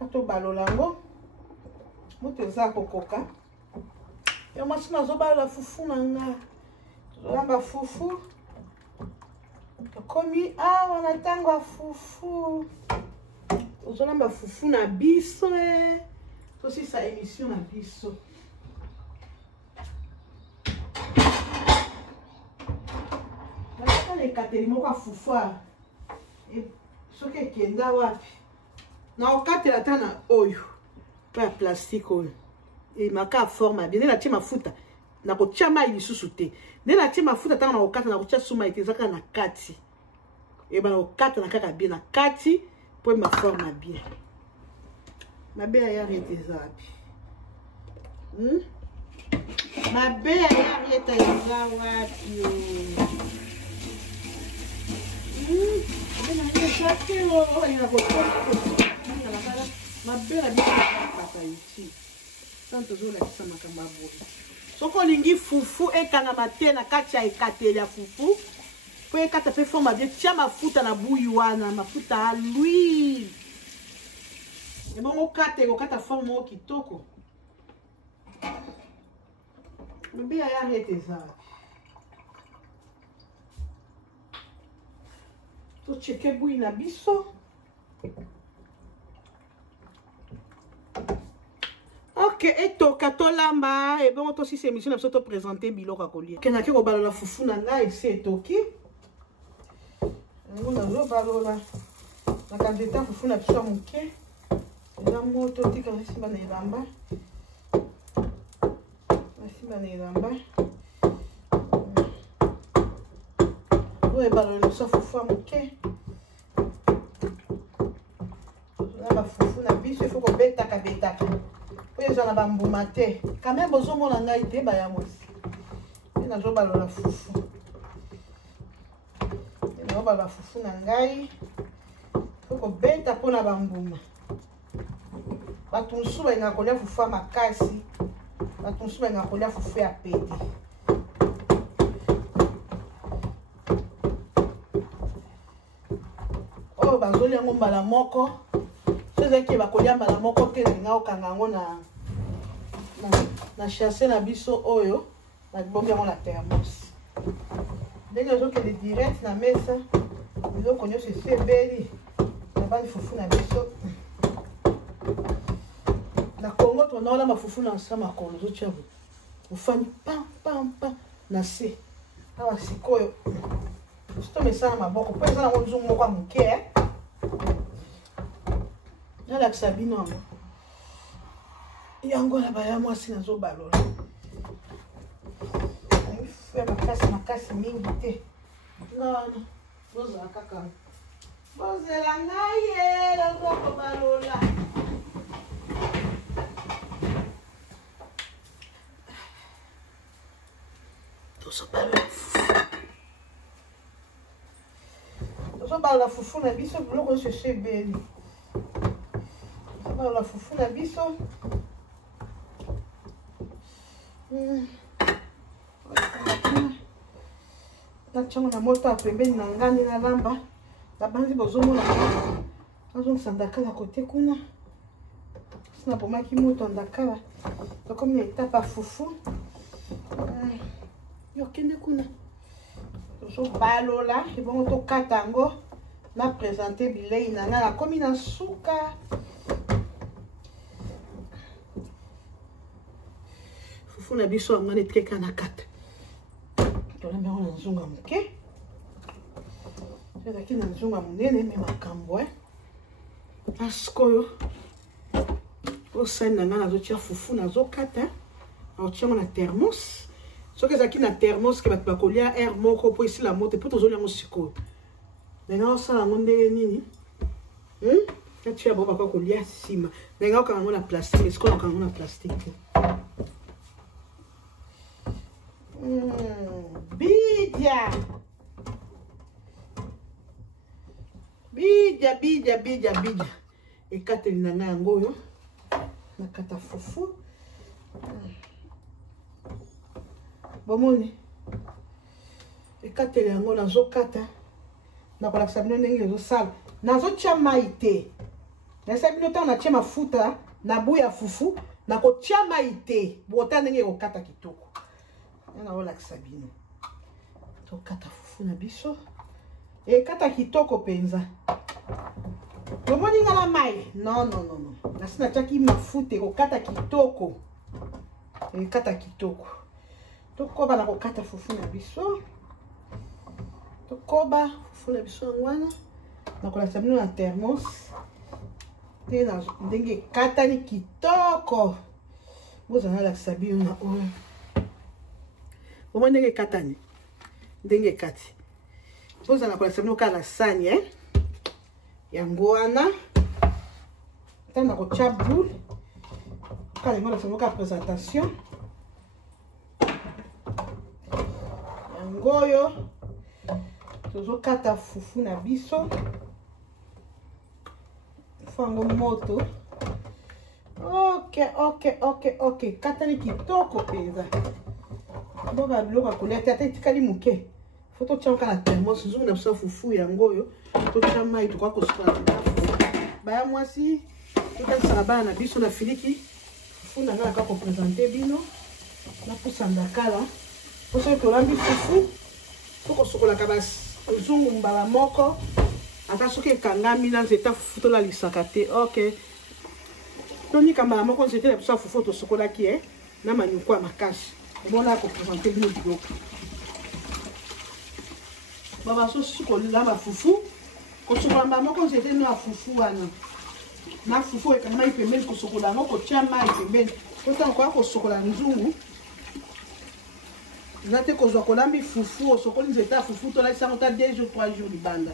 ato balolango moto za kokoka ya mwasi nazo balola fufu na nga lamba fufu komi wana tango fufu ozolamba fufu na biso tosi sa émission na biso na ekateli moko fufu soki ekenda wapi na okatela ta na oyo po ya plastique oyo emaka forme bien nde natie mafuta na kotia mai lisusu te nde natie mafuta ntango na kokata na kotia suma ete eza kaka na kati eba na kokata na kaka bien na kati po ema forme bien mabe ya yariete eza wapi mabe ya yariete eza wapi mabela biso papa ici tanto zola kisa makamba boye soko lingi fufu ekanga te na kati ya ekateli ya fufu po ekata pe forma bien tia mafuta na buyi wana mafuta a l'huile ebongo kata ekokata forme moko kitoko bebe ya arrête eza tocheke buyi na biso. Ok, et toka tolamba et bon aussi c'est émission na présenter biloko à kolia. Kenaki ko balola fufu na ngai c'est toki. On a lo balola. Na kandeta fufu na biso moke. La moto tika na simba na elamba. Na simba na elamba. Ouais balola so fufu moke. Na fufu na biso il faut ko betaka betaka. Oyo za na bambuma te. Quand même bozo mona ngai te ba ya mosi. Ina zo balola fufu. Ina balola fufu na ngai. Ko beta pona bambuma. Batunsu ba ina kolia fufu makasi. Batunsu ba ina kolia fufu ya pete. Oh bazoli yango mbala moko. C'est que bakolia mbala moko te nga okanga ngo na chasser na biso oyo na bombi yango na thermos. Ndenge zo ke direct na mesa biso konyo se sebeli na bani fufu na biso. Na Congo tonaona mafufu na sama kono zo tshabo. Ufani pam pam pam na se. Awa sikoyo. Sto mesa na maboko po eza na nzungu moko muke Nala Sabino. Yango la baya mwasi na zo balola. Fwe makasi mingi te. Non, boza kaka. Bozela ngaye la zo balola. Tozo balola fufu na biso biloko se sebeli. La fufu na biso na chango na moto apembeni na ngani na lamba la banzi bozomona azongisa ndakala kote kuna sina bomaki moto ndakala tokomi na etapa fufu yokende kuna tozobalola ebongo tokata yango na présenter bilei na nga nakomi na suka fufu na biso amane treka na kata tolamba yango na nzunga moke ezalaki na nzunga monene me makambo asikoyo osani na nga nazotia fufu nazokata naotiango na thermos soki ezalaki na thermos ke bato bakolia aire moko po esila moto mpo tozolia yango sikoyo ndenge osala yango ndenge nini atia bo baka kolia nsima ndenge okanga yango na plastique esikoyo okanga yango na plastique te bidya ekateli na nga yango oyo nakata fufu bomoni ekateli yango nazokata nakolakisa bino ndenge ezosala nazotia mai te nayesa bino ntango natia mafuta na buyi ya fufu nakotia mai te bota ndenge ekokata kitoko naolakisa bino tokata fufu na biso ekata kitoko penza tomoni ngala mai non nasi natiaki mafuta ekokata kitoko ekata kitoko tokoba na kokata fufu na biso tokoba fufu na biso yango wana nakolakisa bino na thermos te na ndenge ekatani kitoko bozala nalakisa bino na oyo Comment ndenge katani ndenge kati bozala kolakisa bino kala sani yango wana tanda kotia boule kala ngo na ka présentation yango oyo tozokata fufu na biso fango moto Ok. Katani kitoko peza. Boba biloko kolia te ata tikali muke. Foto tchanka na thermos zungu na biso fufu yango yo. To tchama itu kwa kosola tafu. Baya mwasi totasaka bana na biso na filiki. Fufu na ngala kako présenter bino. Na pusanda kala. Poso tolambi fufu. Toko sokola kabas. Zungu mbala moko. Ata soki ekangami na nzeta fufu tolalisaka te. Ok. Toni kambala moko nzete na biso fufu tosokolaki na manyuko ya makasi. Omona ko présenter bino biloko. Baba so sukola ba fufu. Ko sokola moko nzete na fufu wana. Na fufu ekangami pembeni ko sokola moko tia mai pembeni. Kota ko sokola nzungu. Nate ko zokolambi fufu osokoli nzeta fufu tola sango ta 2 jours 3 jours libanda.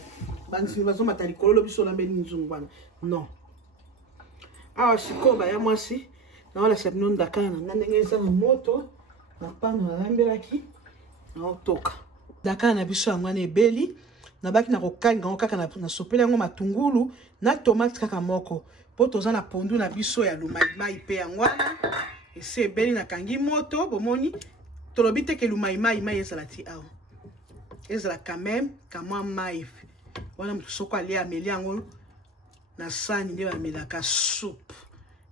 Bansi bazo matali kololo biso lambe nzungu wana. Non. Awa sikoba ya mwasi na wala sabino ndakana na ndenge eza na moto na pano na lambelaki na otoka. Dakana na biso yango na ebeli na baki na kokanga ngo kaka na sopela yango matungulu na tomate kaka moko. Po toza na pondu na biso ya lumai pe yango wana. Ese ebeli na kangi moto bomoni tolobi te ke lumai ezala ti awa. Ezala quand même kamwa mai. Wana mutu soko ali ameli yango na sani nde bamelaka soupe.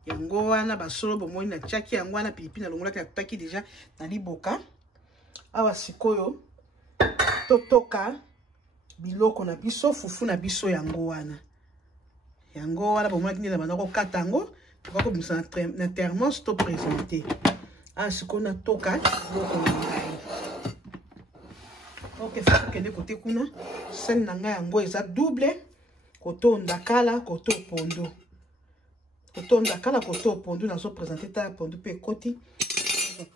Yango wana basolo bomoni na tiaki yango wana pilipili na longolaki na tutaki deja na liboka. Awa sikoyo totoka biloko na biso fufu na biso yango wana. Yango wana bomoni nde na banako kata yango tukako bimisa na thermos to présenter. Awa sikoyo na toka biloko na ngai. Ok, fufu kende kote kuna sene na ngai yango eza double. Koto ndakala, koto pondu. Koto ndakala, koto pondu. Nazo présenter ta pondu pe koti.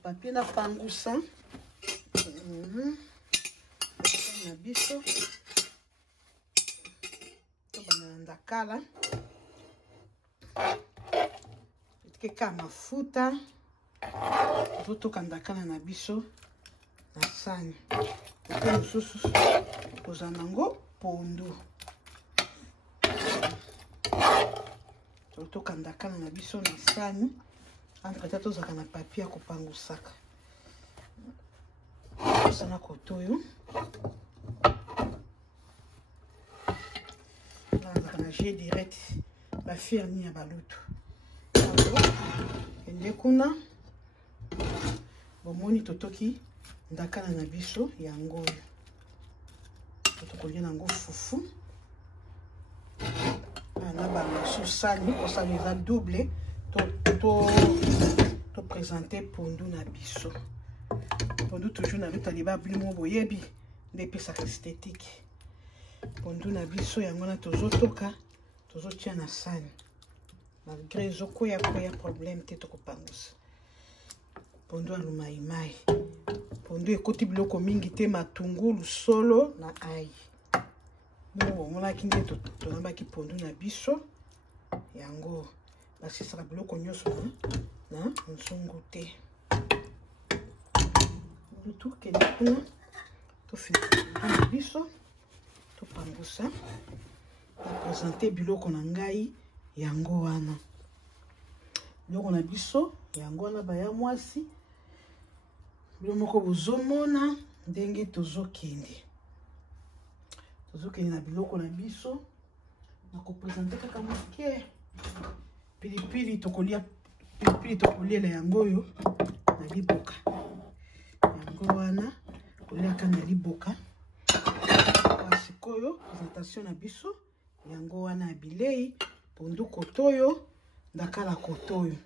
Papier na pangusa. Na biso. Tobana ndakala. Keka mafuta. Totoka ndakala na biso. Na sani. Koto mususu. Kozanango pondu. Totoka ndakala na biso na sani. Entre tozaka na papier ko pangusaka. Sana kotoyo. Na jus direct ba firni ya balutu. Ende kuna bomoni totoki ndakala na biso yango. Totokolia nango fufu. Na ba sous-sani pour ça les a doublé to présenter pondu na biso. Pondu toujours na luta liba blimo boyebi ndepe sa esthétique. Pondu na biso yango na tozotoka tozotia na sani. Malgré zoko ya problème te to kopangusa. Pondu alumai. Pondu ekoti biloko mingi te matungulu solo na ai. Bon, on a kinde to nambaki pondu na biso yango basisaka biloko nyonso na nzungu te. Lutu kende kuna to fina na biso to pangusa to présenter biloko na ngai yango wana. Biloko na biso yango wana baya mwasi biloko moko bozomona ndenge tozokende. Tozokende na biloko na biso na ko présenter kaka moke pilipili tokolia la yango yo na liboka. Yango wana kolia kana liboka. Sikoyo présentation na biso yango wana bilei pondu kotoyo ndakala kotoyo.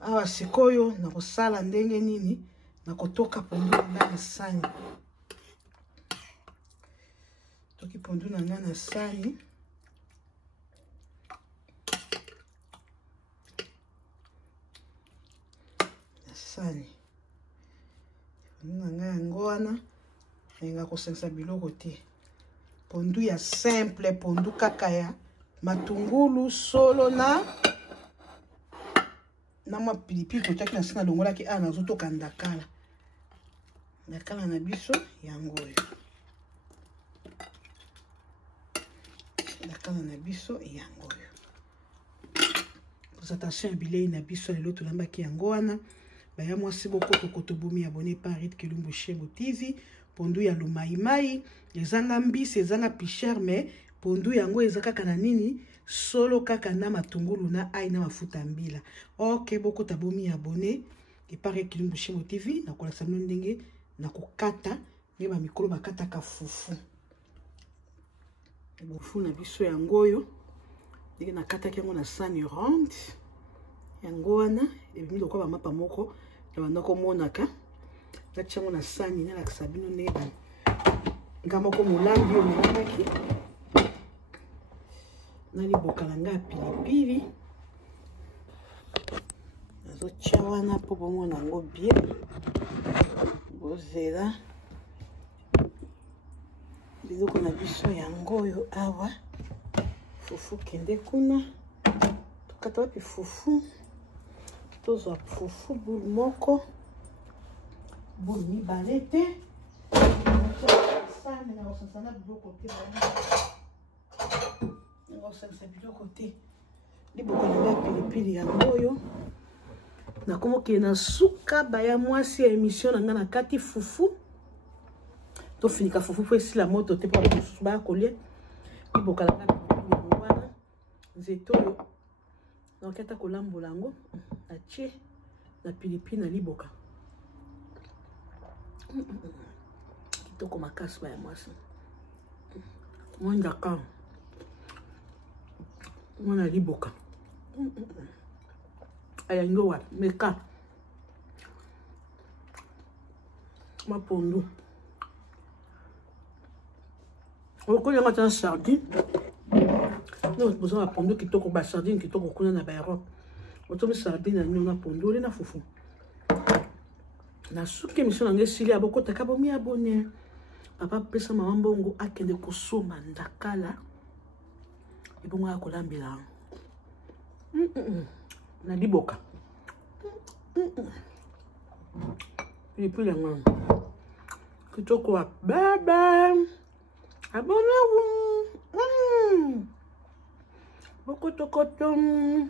Awa sikoyo na kosala ndenge nini na kotoka pondu na sani. Toki pondu na sani. Sani. Pondu na yango wana nenga kosensa biloko te. Pondu ya simple, pondu kaka ya matungulu solo na mwa pilipili totiaki na sina longolaki ana nazotoka ndakala. Ndakala na biso yango oyo. Ndakala na biso yango oyo. présentation ya bilei na biso lelo tolambaki yango wana baya mwasi bokoko kotobomi abonné par Rit Kilumbu Shembo TV pondu ya lumaimai ezanga mbisi ezanga picher mais pondu yango eza kaka na nini solo kaka na matungulu na ai na mafuta mbila. Ok boko tabomi abonné et par Rit Kilumbu Shembo TV na kola samno ndenge na kokata ngeba mikolo bakata ka fufu. Fufu na biso yango oyo ndenge na kata yango na sani ronde yango wana ebimi lokwa ba mapa moko na bandako monaka tachango na sani na lakisa bino ndenge ngamo ko molambi o molamaki na liboka na nga pilipili nazo tia wana po bomona yango bien bozela biloko na biso yango oyo awa fufu kende kuna tokata wapi fufu tozwa fufu boule moko boule mibale te sani na kosansana biloko te nakosanisa biloko te liboka na nga pilipili yango oyo nakomokele na suka baya mwasi ya émission na nga na kati fufu tofinika fufu po esila moto te po mosusu baya kolia liboka na nga pilipili yango wana nzete oyo naketa kolambola yango atie na pilipili na liboka kitoko makasi baya mwasi mwandaka mwana liboka ayango wa meka mapondu okonya ngata sardine non besoin de pondu kitoko ba sardine kitoko kuna na ba Europe otomi sardine na na pondu le na fufu na suki mission na ngesili aboko takabomi abonné papa pesa mama mbongo akende kosoma ndakala ibongo akolambela na liboka pilipili yango kitoko wa baba abonné-vous beaucoup de coton.